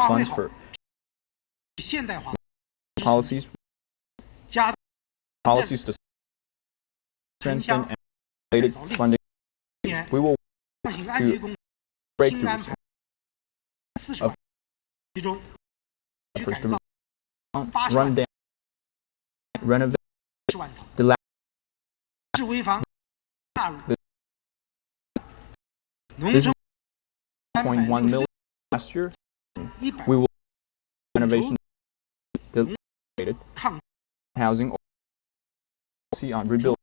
funds for policies to strengthen and related funding. We will to breakthroughs of efforts to run down, renovate the last this is 0.1 million last year. We will renovation the housing or policy on rebuilding.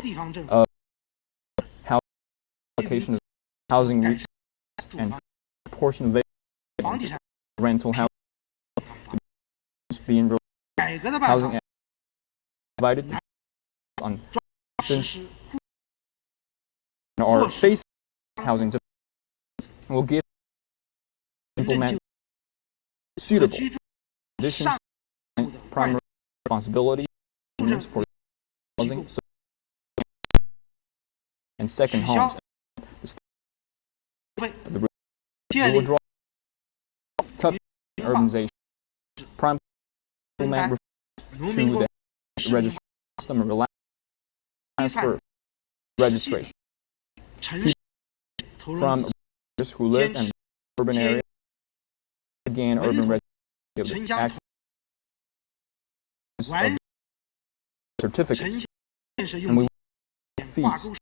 Housing allocation of housing and proportion of vacant rental housing being housing divided on distance or face housing to will give implement suitable conditions and primary responsibility for housing and second homes. The will draw tough urbanization, prime implement to the registration system and transfer registration. People from who live in urban areas gain urban registration access of certificates, and we fees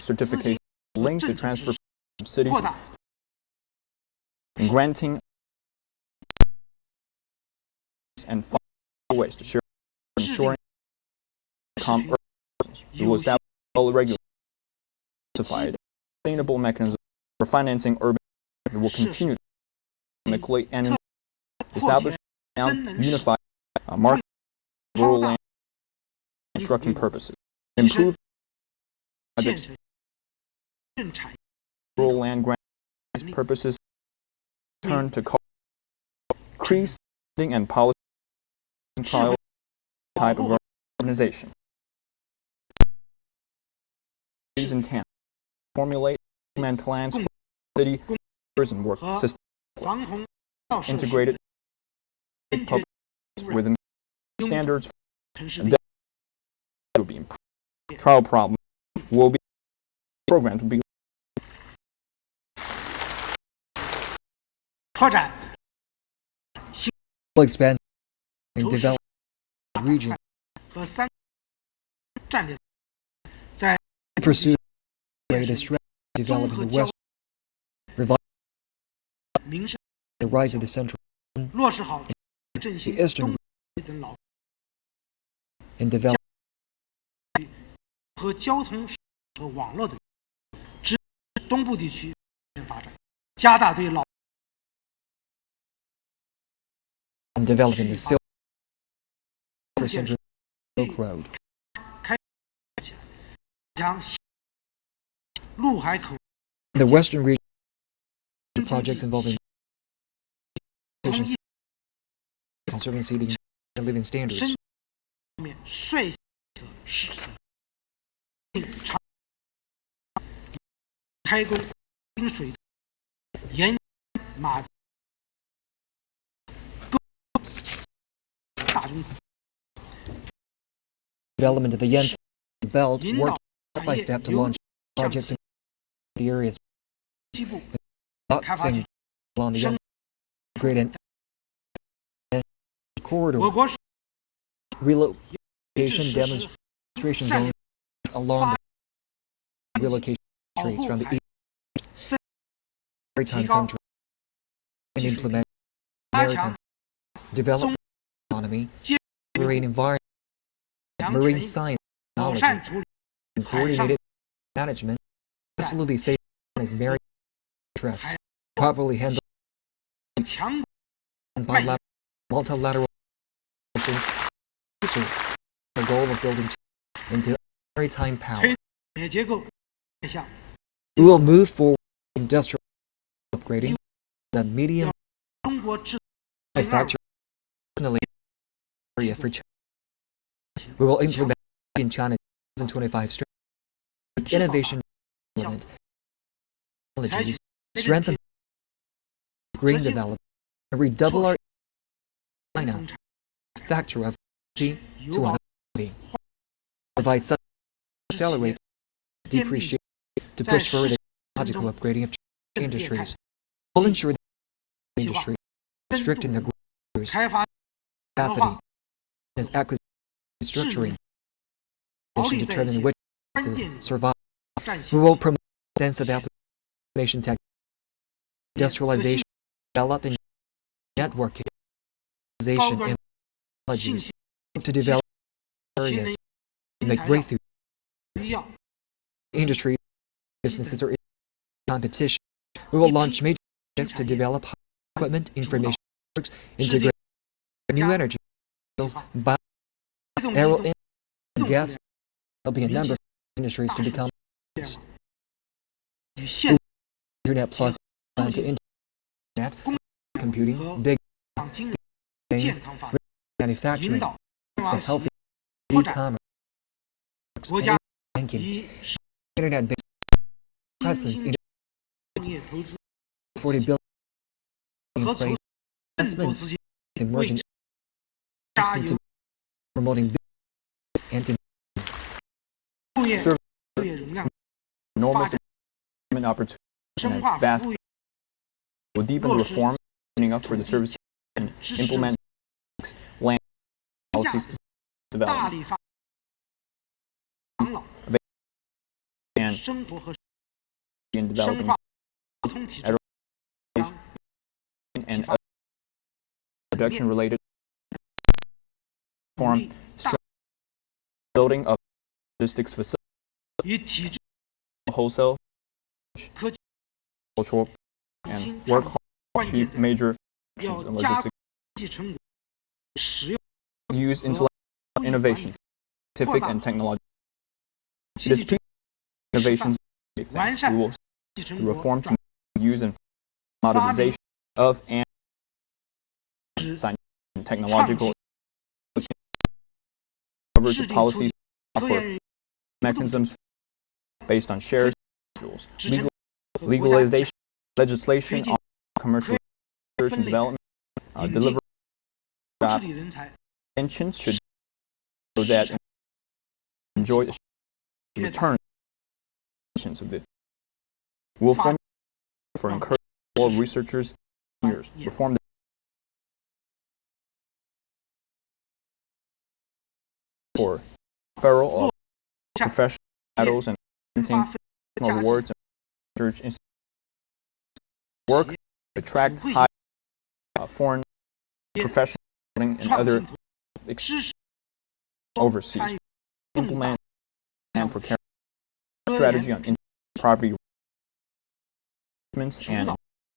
certification linked to transfer of cities and granting and ways to share ensuring we will establish well regulated sustainable mechanism for financing urban development will continue economically and establish a unified market for rural land construction purposes. Improve projects rural land grant purposes turn to increase funding and policy trial type of organization. Cities and towns formulate and plans for city and work system integrated public within standards and will be improved. Trial problem will be programmed to be expand and develop the region, pursue the strategy developing the West, revive the rise of the Central, the Eastern, and develop and developing the Silk Central Silk Road. The Western region projects involving conserving seating and living standards. Development of the Yangtze Belt worked step by step to launch projects in the areas along the Yangtze Great and corridor. Relocation demonstration zones along the relocation streets from the east maritime country and implement maritime development economy, marine environment, marine science, technology, and coordinated management. Absolutely safe is very interests properly handled and bilateral, multilateral the goal of building into maritime power. We will move forward industrial upgrading the medium manufacturing area for China. We will implement in China 2025 innovation development technologies, strengthen green development, and redouble our China factor of to 180. Provide such accelerate depreciation to push further technological upgrading of industries. Will ensure the industry restricting the growth capacity as acquisition structuring to determine which businesses survive. We will promote extensive application technology, industrialization, developing networking, and technologies to develop areas to make breakthroughs. Industry businesses are in competition. We will launch major projects to develop equipment, information networks, integrate new energy, bio, aero, and gas. There'll be a number of industries to become Internet Plus to Internet, computing, big things, manufacturing, the healthy e-commerce, banking, internet-based presence in 40 billion in place investments in emerging to promoting business and to serve enormous opportunities and vast will deepen reform, opening up for the service and implement land policies to develop and in developing and production related form building of logistics facilities wholesale cultural, and work hard to achieve major actions and logistics. Use intellectual innovation, scientific and technological. It is people innovations we will reform to use and modernization of and scientific and technological covers the policies offer mechanisms based on shares rules, legalization, legislation on commercial research and development, deliver job pensions should so that enjoy the return of it. Will form for encourage all researchers years reform the for federal of professional titles and awards and research institutes work attract high foreign professional and other overseas implement and for strategy on property and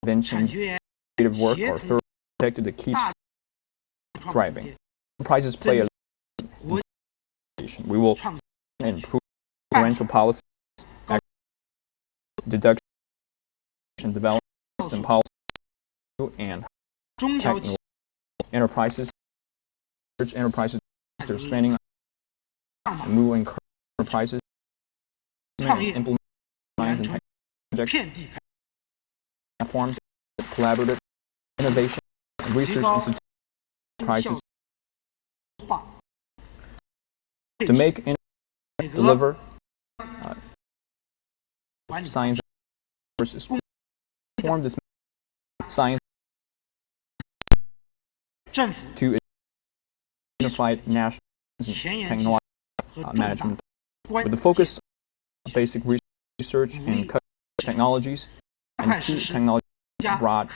invention creative work are thoroughly protected to keep thriving. Enterprises play a we will improve differential policies, deduction development system policy and technical enterprises. Research enterprises they're spending and we will encourage enterprises to implement science and technology platforms, collaborative innovation, and research institutes enterprises to make and deliver science versus form this science to unified national technology management with the focus on basic research and technologies and key technology broad.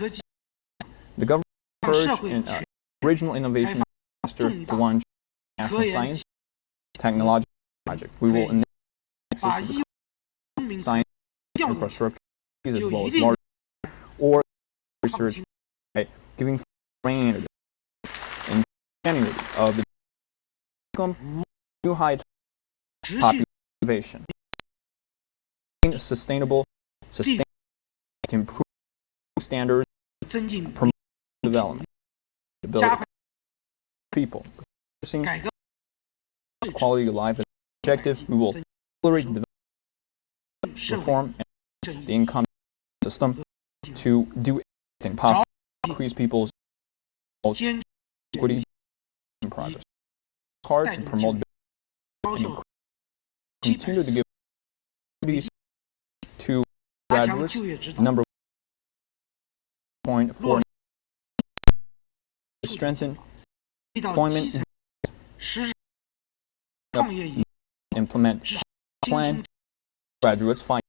The government encouraged in original innovation master to launch national science technology project. We will enable access to the science infrastructure as well as large or research by giving rein and genuinity of the new high population innovation, sustainable to improve standards, promote development, ability, people, quality of life as objective. We will accelerate the development, reform and the income system to do everything possible to increase people's equity and progress. It's hard to promote and continue to give opportunities to graduates. Number 1.4 strengthen employment, implement plan graduates, find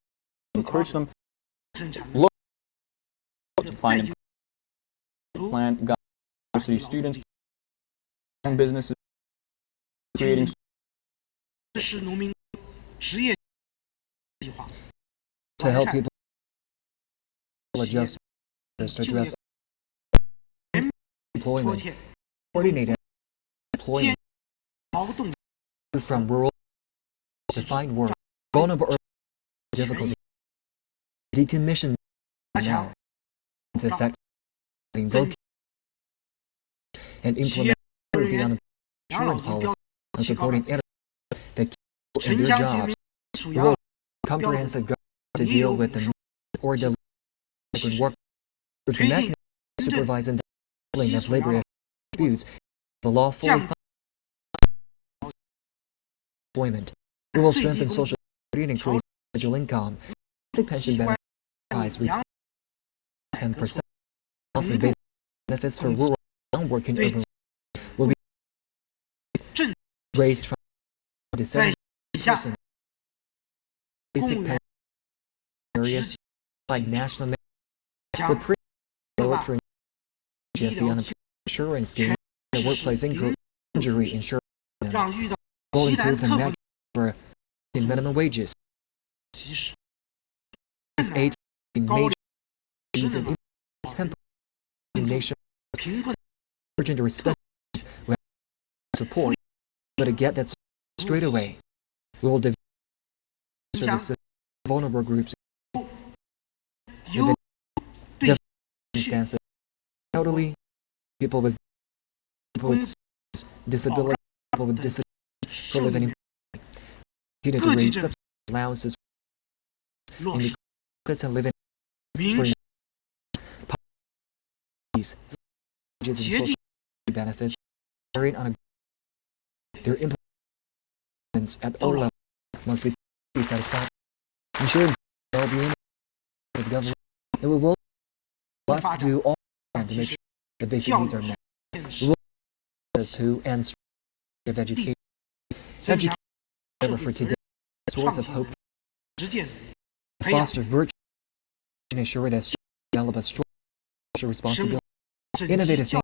encourage them look to find plan university students and businesses creating to help people adjust to address employment, coordinate employment from rural to find work, vulnerable or difficulty, decommission now to affect vote and implement the insurance policy and supporting that keep in their jobs. Will comprehensive government to deal with the or the work with the mechanism supervising the handling of labor disputes. The law fully funds employment. We will strengthen social security and increase individual income. The pension benefits reach 10%. Monthly basic benefits for rural non-working urban will be raised from to 70%. Basic pension areas like national the lowered for just the unemployment insurance scheme, the workplace injury insurance will improve the net for minimum wages. This aid in major these and temporary nation urgent response will support, but to get that straight away, we will develop services for vulnerable groups within circumstances, elderly, people with disability, people with disability who live in continue to raise subsidy allowances in the benefits and living for these and social benefits carried on their implements at all levels must be satisfied, ensuring well-being of the government. It will us to do all we can to make sure the basic needs are met. We will as to and of education. Education, however, for today, is a source of hope. Foster virtue and ensure that students develop a strong social responsibility, innovative thinking,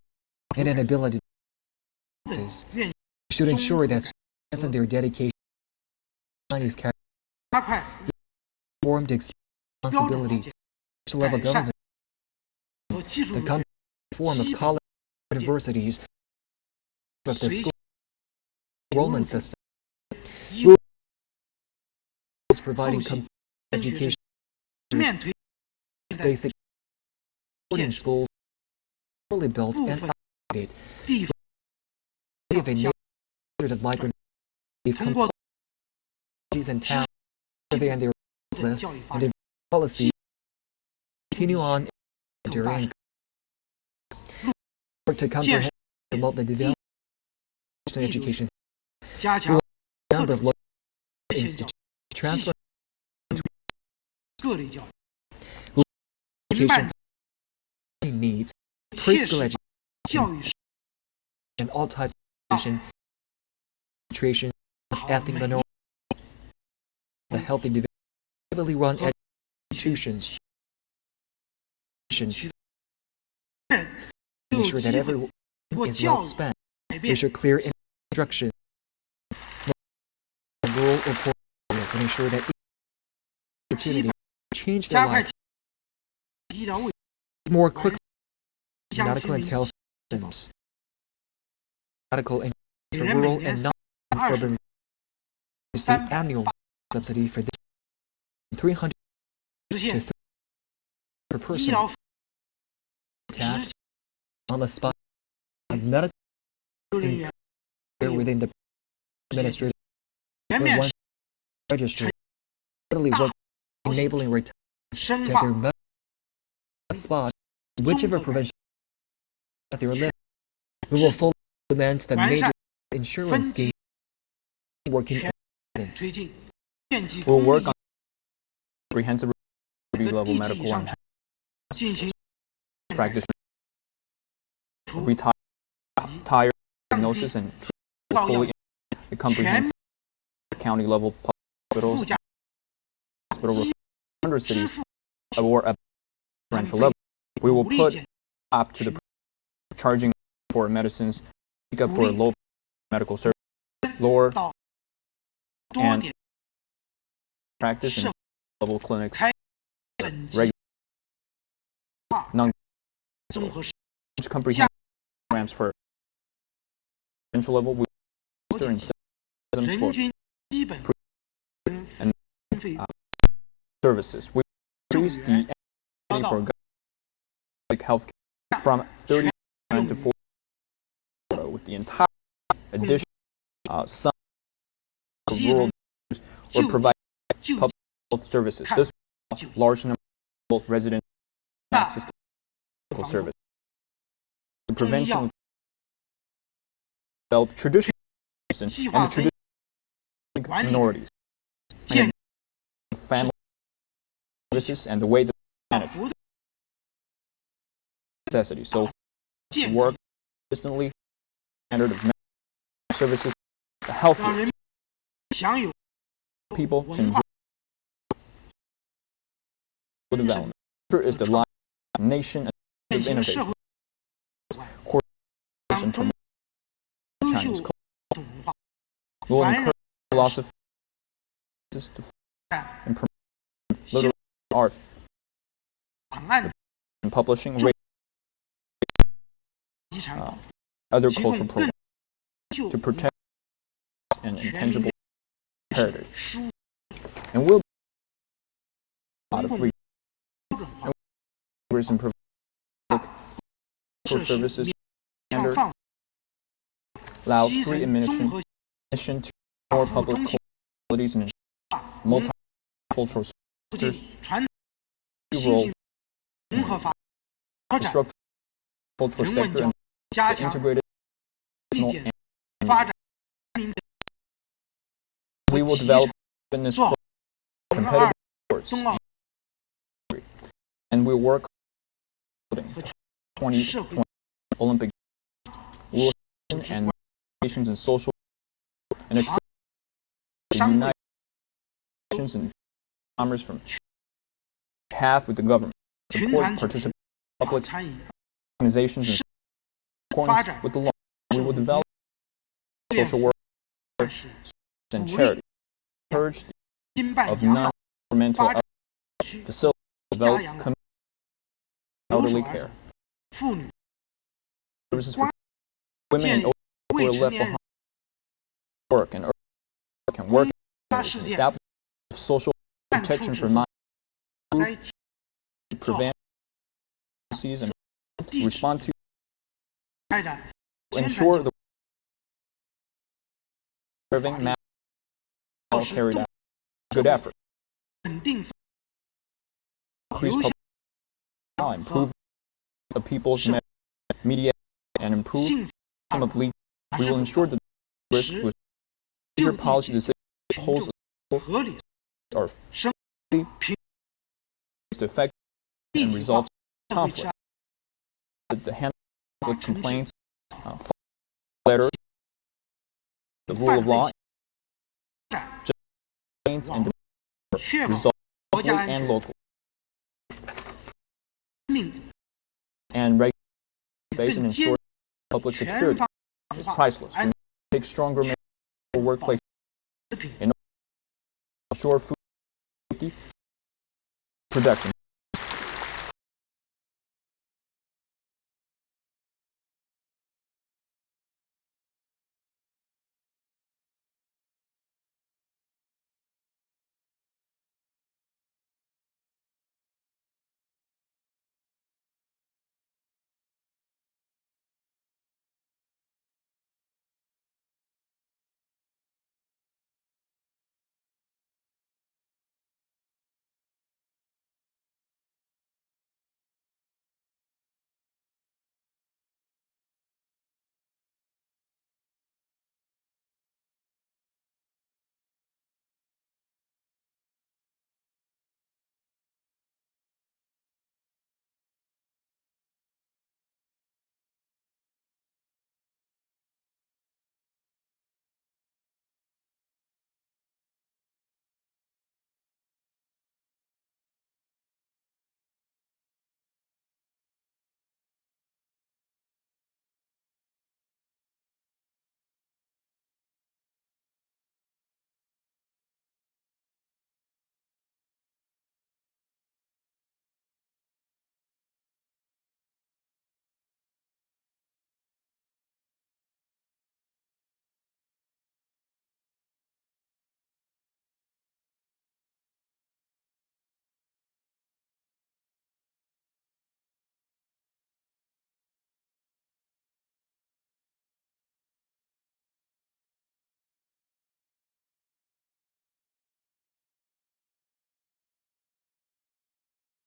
and an ability to practice. Should ensure that students strengthen their dedication to Chinese character, formed responsibility to level government, the common form of college universities of the school enrollment system. Is providing education basic boarding schools fully built and updated. Of a nation of migrant communities and towns where they and their live and their policy continue on during work to comprehend and promote the development of education. We will a number of local institutions transfer education needs, preschool education, and all types of education, nutrition of ethnic minorities, the healthy development, privately run institutions, ensure that everyone is well spent. We should clear instruction, rural or poor areas, and ensure that opportunity to change their lives more quickly. Medical and health systems, medical and for rural and non-urban is the annual subsidy for this 300 to 300 per person. Task on the spot of medical within the administrative one registry, work enabling retirees to have their medical spot whichever provincial that they are living. We will fully implement the major insurance scheme working evidence. We'll work on comprehensive level medical and practice, retire diagnosis and fully the comprehensive county level hospitals, hospital 100 cities or at provincial level. We will put up to the charging for medicines, pick up for low medical service, lower and practice and level clinics, regular non-comprehensive programs for provincial level. We during systems for and services. We increase the for public health care from 30% to 40% with the entire addition some rural or provide public health services. This large number of residents access to medical service. The prevention develop traditional medicine and the traditional minorities and family services and the way they manage necessity. So work consistently standard of medical services, the healthy people to enjoy development. Is the line of nation and innovation. And promote Chinese culture. Will encourage philosophy and promote literary art. and publishing other cultural programs to protect and intangible heritage. And will out of reach and provide cultural services standard, allow free admission to more public facilities and multicultural sectors, role disrupt cultural sector and the integrated and we will develop fitness competitive sports and we work on 2020 Olympic will and nations and social and accept the United Nations and commerce from half with the government support participate public organizations and accordance with the law. We will develop social work and charity, encourage of non-governmental facilities, develop elderly care, services for women and older who are left behind, work and can work and establish social protection for minors, to prevent disease and respond to ensure the serving mass carried out good effort. Increase public improve the people's media and improve some of legal. We will ensure that the risk with major policy decisions holds are to effect and resolve conflict. The handle of complaints, letters, the rule of law, and resolve locally and local, and regulate base and ensure public security is priceless. We take stronger measures for workplace in order to ensure food safety, production.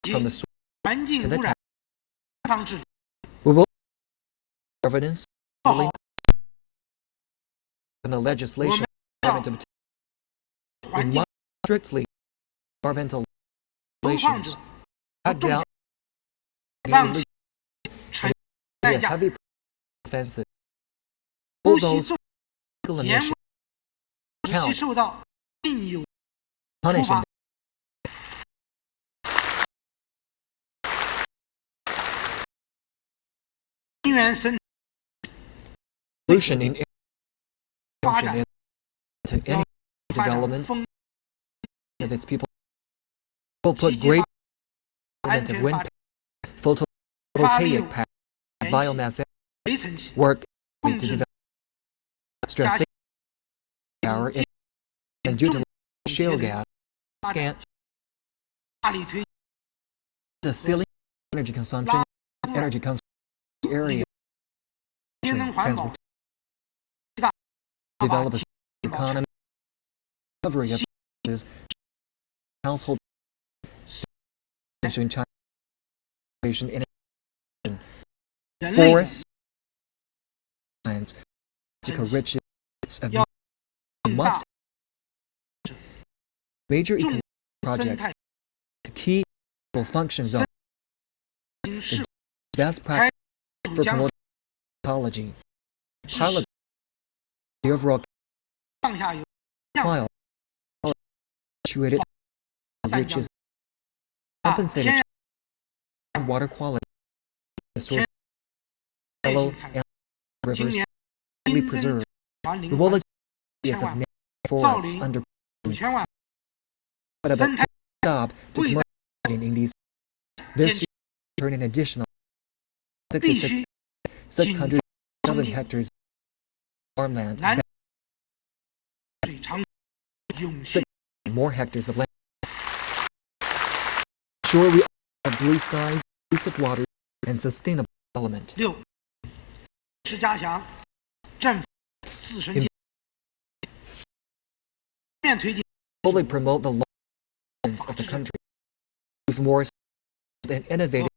From the source to the tax. We will evidence in the legislation we must strictly environmental regulations. Cut down a heavy offensive. All those legal emissions count punishing pollution in to any development of its people will put great element of wind, photo photovoltaic power, biomass work to develop stress power and utilize shale gas, scan the ceiling energy consumption area, transport, develop a economy, recovery of household, China in forests, science, riches of must major economic projects, the key functions of the best practice for promoting ecology, pilot the overall while situated reaches compensated water quality, the source yellow and rivers fully preserved, the whole of natural forests under but a stop to commercializing in these this year turn an additional 607 hectares farmland, 6 more hectares of land. Sure, we have blue skies, lucid water, and sustainable development. Fully promote the laws of the country with more and innovative,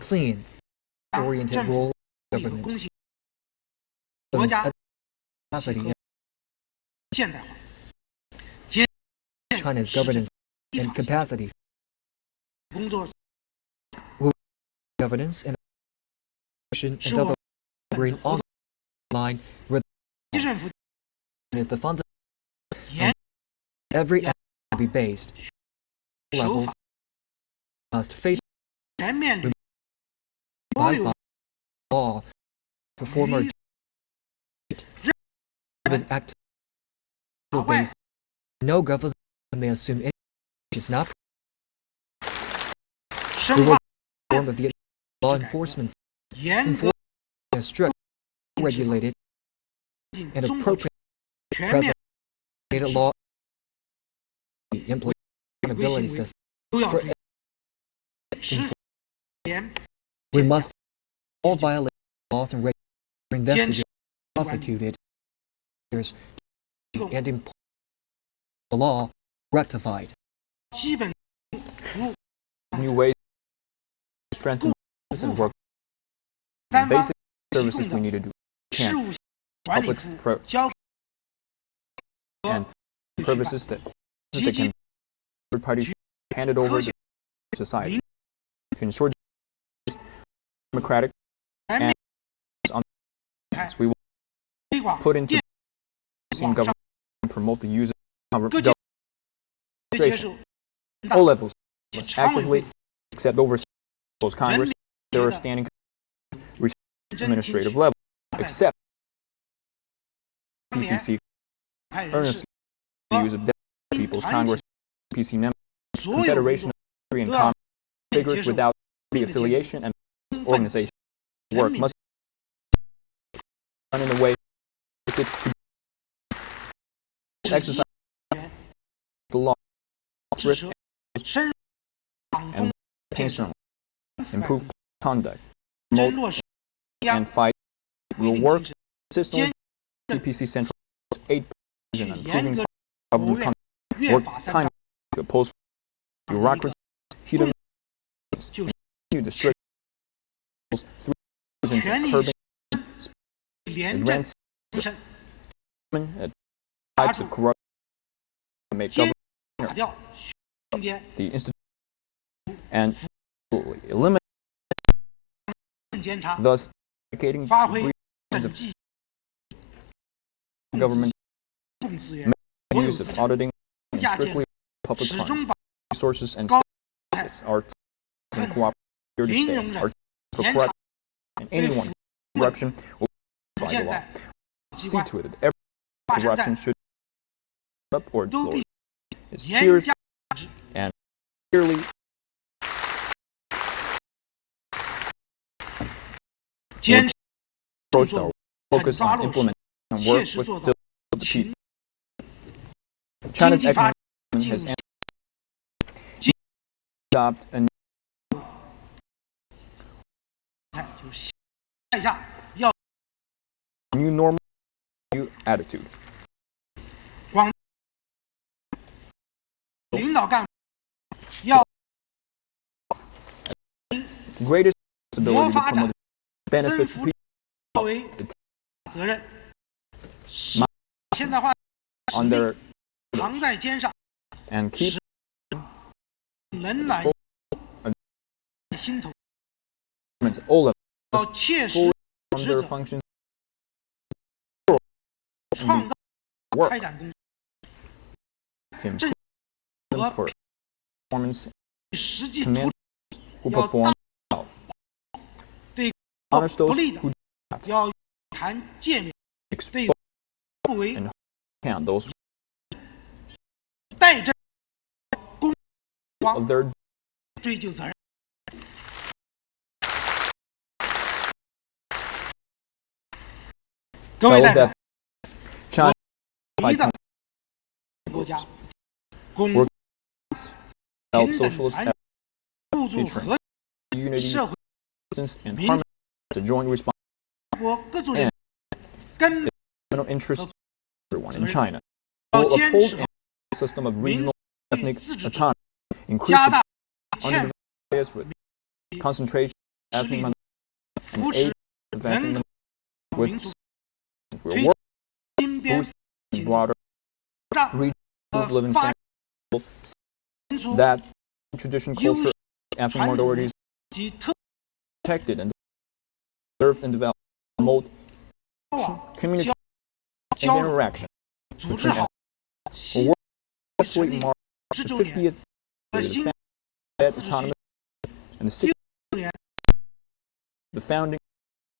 clean, oriented role of government. China's governance and capacity. Governance and other green line where is the fundamental. Every act to be based levels must faithfully abide by law, perform or act based. No government may assume any is not. We will form of the law enforcement a strict, regulated, and appropriate present law implementability system for we must all violate laws and regulations investigated, prosecuted, and impose the law rectified. New ways to strengthen citizen work. Basic services we need to do. Public and purposes that can third parties handed over to society to ensure democratic and on we will put into government and promote the use of administration. All levels must actively accept oversight of Congress. There are standing administrative level except PCC earnestly use of People's Congress PC members Confederation of Free and Common figures without the affiliation and organization work must be done in a way to exercise the law, risk and intentionally improve conduct, promote and fight. We will work consistently with CPC Central 8 on improving government conduct, work time to oppose bureaucracy, hidden continue to strict through curbing rents, types of corruption, make government the institution and eliminate thus indicating of government use of auditing and strictly public funds, resources and assets are and cooperate here to stay. Are for corruption and anyone corruption will be by the law. See to it that every corruption should up or lower. It's serious and clearly 坚持 approached our focus 抓 on 落实 implementing and 切 work 实 with 做 the 到 people. 经 China's 济发 economic 展 development 进 has 入 adopt a 就是下一下要 new normal, new attitude. 领导干部要 Greatest responsibility 国 to 发 promote 展 the 增 benefits 福 of 利 people 作为责任，使现代化 on their 扛在肩上， and keep 人来心头， all of 要切实 on 职 their 责， functions 创造 work 开展工作， to improve for performance 实际 command 图 who 要 perform well. 对 Punish 不 those 利的 who 要含诫勉，对 expose 不为 and count those 代朕公 of their 追究责任。各位 fellow 代表 that，China 一的国家，公 Work 平 help 等 socialist 团入驻和 unity, 社会 and Min- harmony to joint response 国各族人根 national interests of everyone in China. 要 Will 坚 uphold 持 a system of 民 regional 族 ethnic 自治， autonomy, 加 increase 大 the 欠 underdeveloped areas with concentration of 实力 ethnic minorities 扶 and 持 aid of 人 ethnic 口 minorities 民族 with 推 work 金边 boost 行动， broader 让 regional living 发 standards 民族 that tradition, 优 culture, ethnic 传统 minorities 及特 protected and preserved and developed, promote 往 communication 交 and 流 interaction 组织好 between Work successfully marked 10 the 周年 50th 和 of 新 the autonomous and the 60th 年 the founding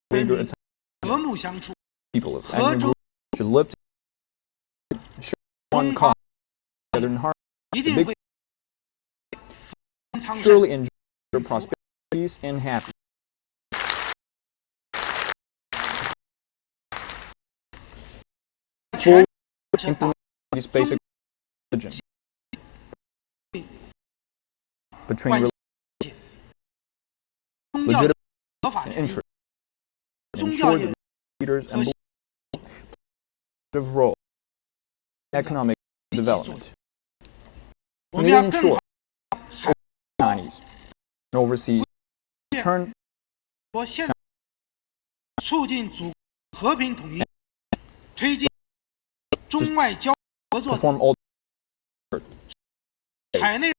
人 Uyghur 民 autonomous 和睦相处， people of 合 ethnic 州 groups should live together, share one 中方 cause together in harmony, 一定 big 会昌盛， surely enjoy their prosperity, peace, and happiness. 全 Implement these basic religion between 关 religion 系宗教 legitimate 合法 and 权益 interest, 宗 ensure 教 that 业 leaders and 和 active role in economic 一起做 development. 我们要 Leading 更 ensure 好 Chinese and overseas turn 我现在促进祖国和平统一，推进中外交合作 perform all 海内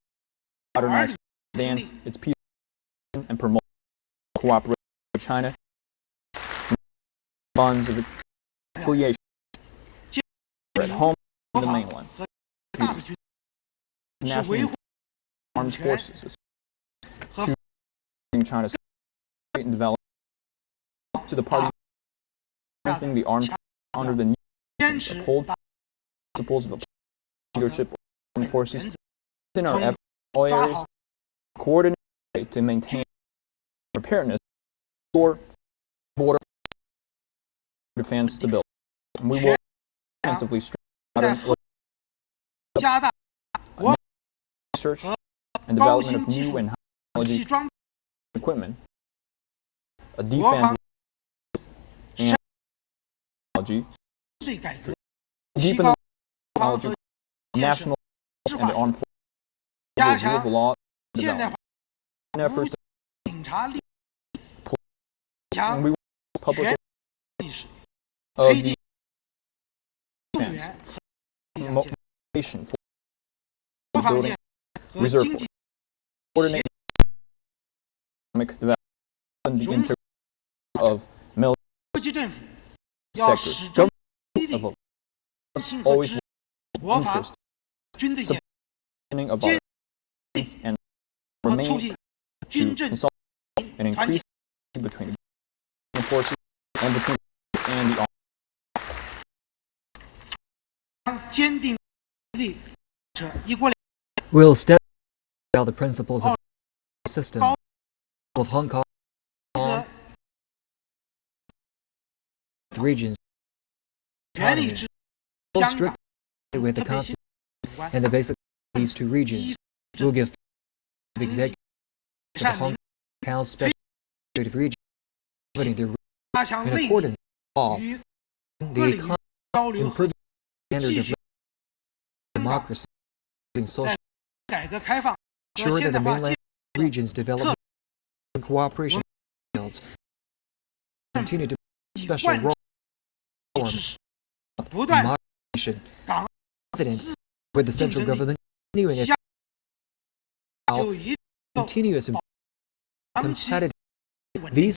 modernize, advance its peace and promote cooperation with China, bonds of affiliation at home and the mainland, 和大的军是 national 维 and 护 armed 权 forces, 和 in China's and development to the party strengthening the armed under the new 坚持 uphold principles of leadership of armed forces within our efforts in all 抓 areas, 好 coordinate to maintain preparedness for border defense stability. And we will intensively strengthen 在 modern 和加大 research and development of new and high 武 technology 器装 equipment, a 国防 defense and technology, 对改革， deepen 提高 the 国防 knowledge 和 of 建设 national 司 and 法 the armed forces, 加 the rule 强 of law 现代 development 化 and efforts 警察力， and 强 we will public 全历史， of 推 the 进动员和力量建设 motivation for 国防 building 建和 reserve 经济 coordinate economic development and the integration of military 国际政府要 sectors. 始终 Government 激励 of 新和 always 支国防 interest 军队建 of our 坚 and 和促 remain 进 to 军政 consult and 团结 increase between the forces and between and the armed. 坚定力者一国两 Will step out the principles of the system of Hong Kong the regions 原理 autonomy. 是 Will 香港 strictly with the 和北京 Constitution 有关。 and the basic of these two regions will give the executive of the Hong Kong Special Administrative Region governing the 加强 in 内地 accordance with law, 与 the 各领域 economy 交流合 improve 作， standard 继 of 续 democracy and social 改革开放和 ensure 现 that 代 the 化 mainland 建 regions develop and cooperation fields continue to play a special 贯 role 支持，不断 moderation 港 confident with the central government continuing its 就一 continuous and 长期 competitive 稳定。 these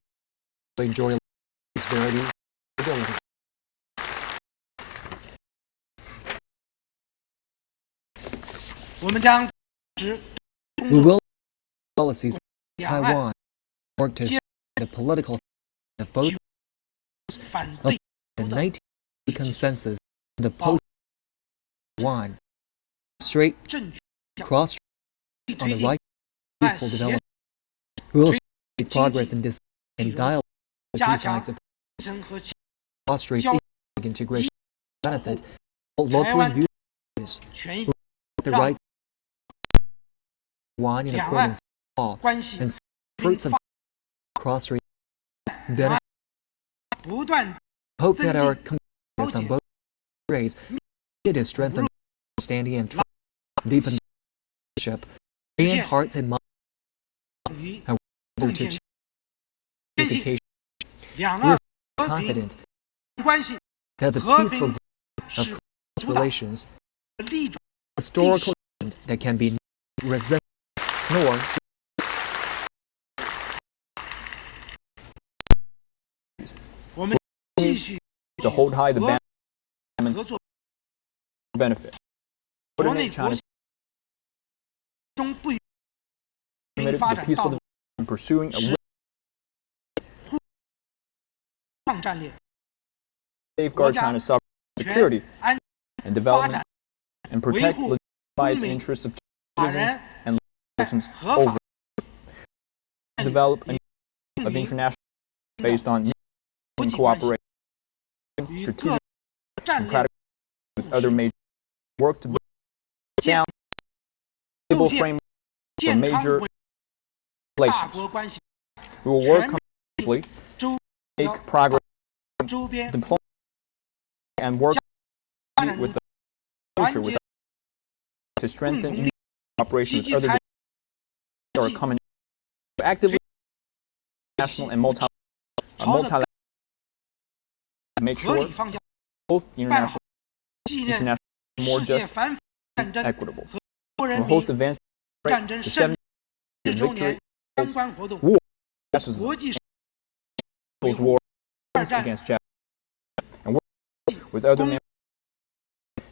will enjoy prosperity and stability. 我们将支 We will policies of 两岸 Taiwan work to ensure the political of both 反 of 对 the 19 consensus of the post Taiwan straight 政局 cross on 推 the 进 right 岸 peaceful 协 development. We will 推 make progress in this and dialogue with 加 two 强 sides of 生和企 fostering 交 economic integration benefit all local and views 权益 the 让 right one in 两岸 accordance with law 关系 and fruits of cross benefit. 不断 Hope that our 增 commitments on both grades continue to strengthen understanding and trust, deepen relationship, in hearts and minds, 与 and whether to 贡献 achieve 坚信 unification. 两岸 We're 和平 confident 关系 that the 和 peaceful 平 growth of 是 cross 主导 relations, 力转 historical trend that can be resisted nor 我们继续 to hold high the 和 ban 合作 benefit. 国内 Coordinate 国 China's 中不与 committed 发 to the 展道 peaceful 路 development and pursuing a 创战略 safeguard China's sovereignty, security, 安 and 发 development 展 and protect 维护 legitimate 公民 interests of 法 citizens 人 and citizens 合 over 法 develop a 公 of 民 international based on 国 and 际关系 cooperation, 与 strategic 各战 and 略 practical with other major work to build a sound, 构 stable 建 framework for 健康 major 稳大 relations. 国关系 We will work 全面 collectively, 周 make progress 周边 diplomacy and work 发展 with 中 the 团 future 结 with to strengthen 共同力 cooperation 积 with 极 other 参 our common actively national and multilateral make 合 sure 理方向 both 办好 international 纪念 international more 世界 just 反腐战争 equitable. 和国人 We'll 民 host events 战争 the 胜 70th 利周 victory 年相关活动， versus 国际 those wars 二战 against Japan and work with other members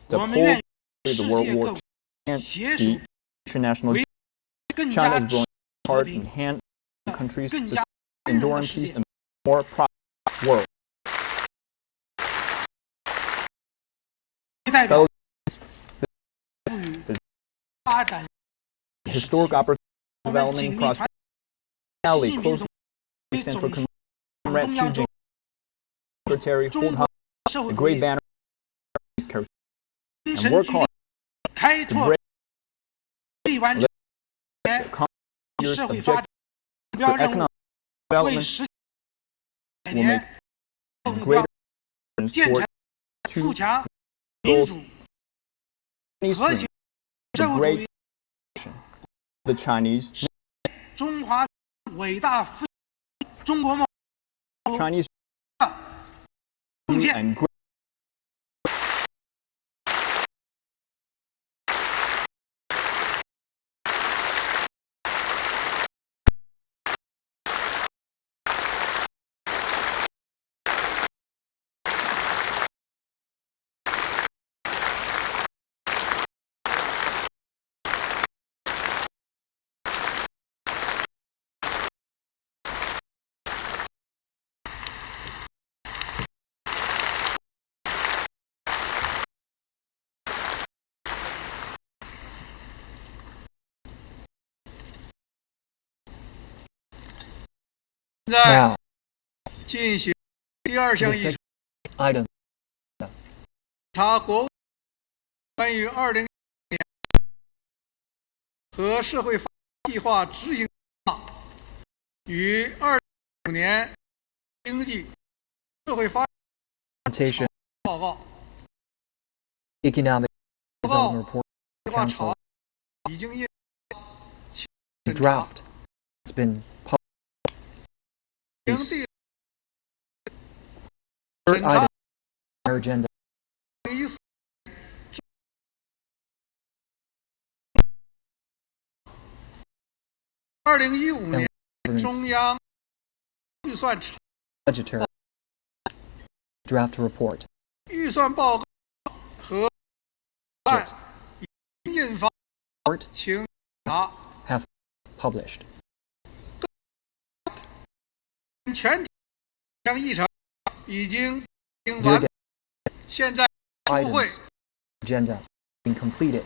to 我们愿 uphold 与 the 世 World 界 War 各 II 国 and 携 the 手 international 更 China 加 is growing 和 hard 平 in hand countries to 更加 enduring 世 peace 界 and more prosperous world. 代表 Fellow 赋予发展 historic opportunity 我们紧 development 密 prosperity 团 rally 习近平 close 总 to 书 Central 总 Commander 中 Xi 央周 Jinping Secretary 中 hold 国 high 社会 the 主义 great banner peace character 精 and 神 work 聚力 hard 开 to 拓 break 力完成 the common years 社会发 objective 展目 for 标任务， economic 为 development 实现百 will make 年目 greater 标 difference 建 toward 成 two 富强、民 goals 主、 Chinese 和 dream, 谐 the 社会主 great 义 nation, the Chinese 中华伟大复中国梦 Chinese 贡献。 and great Now, ，Now 进行第二项 the 议 second 程 Item 查国务关于2016年和社会发展计划执行计划与2015年经济社会发展 Presentation 报告。 Economic 报告 Development Report 计划 Council 草已经印 draft has been published. 第 Third 审 item 查 on our agenda 2014 2015年 government's 中央预算查 budgetary draft report. 预算报告和案已印发， Report 请查。 have published. 全体将议程已经进行 Dear 完 Dad, 现在复会 items agenda being completed.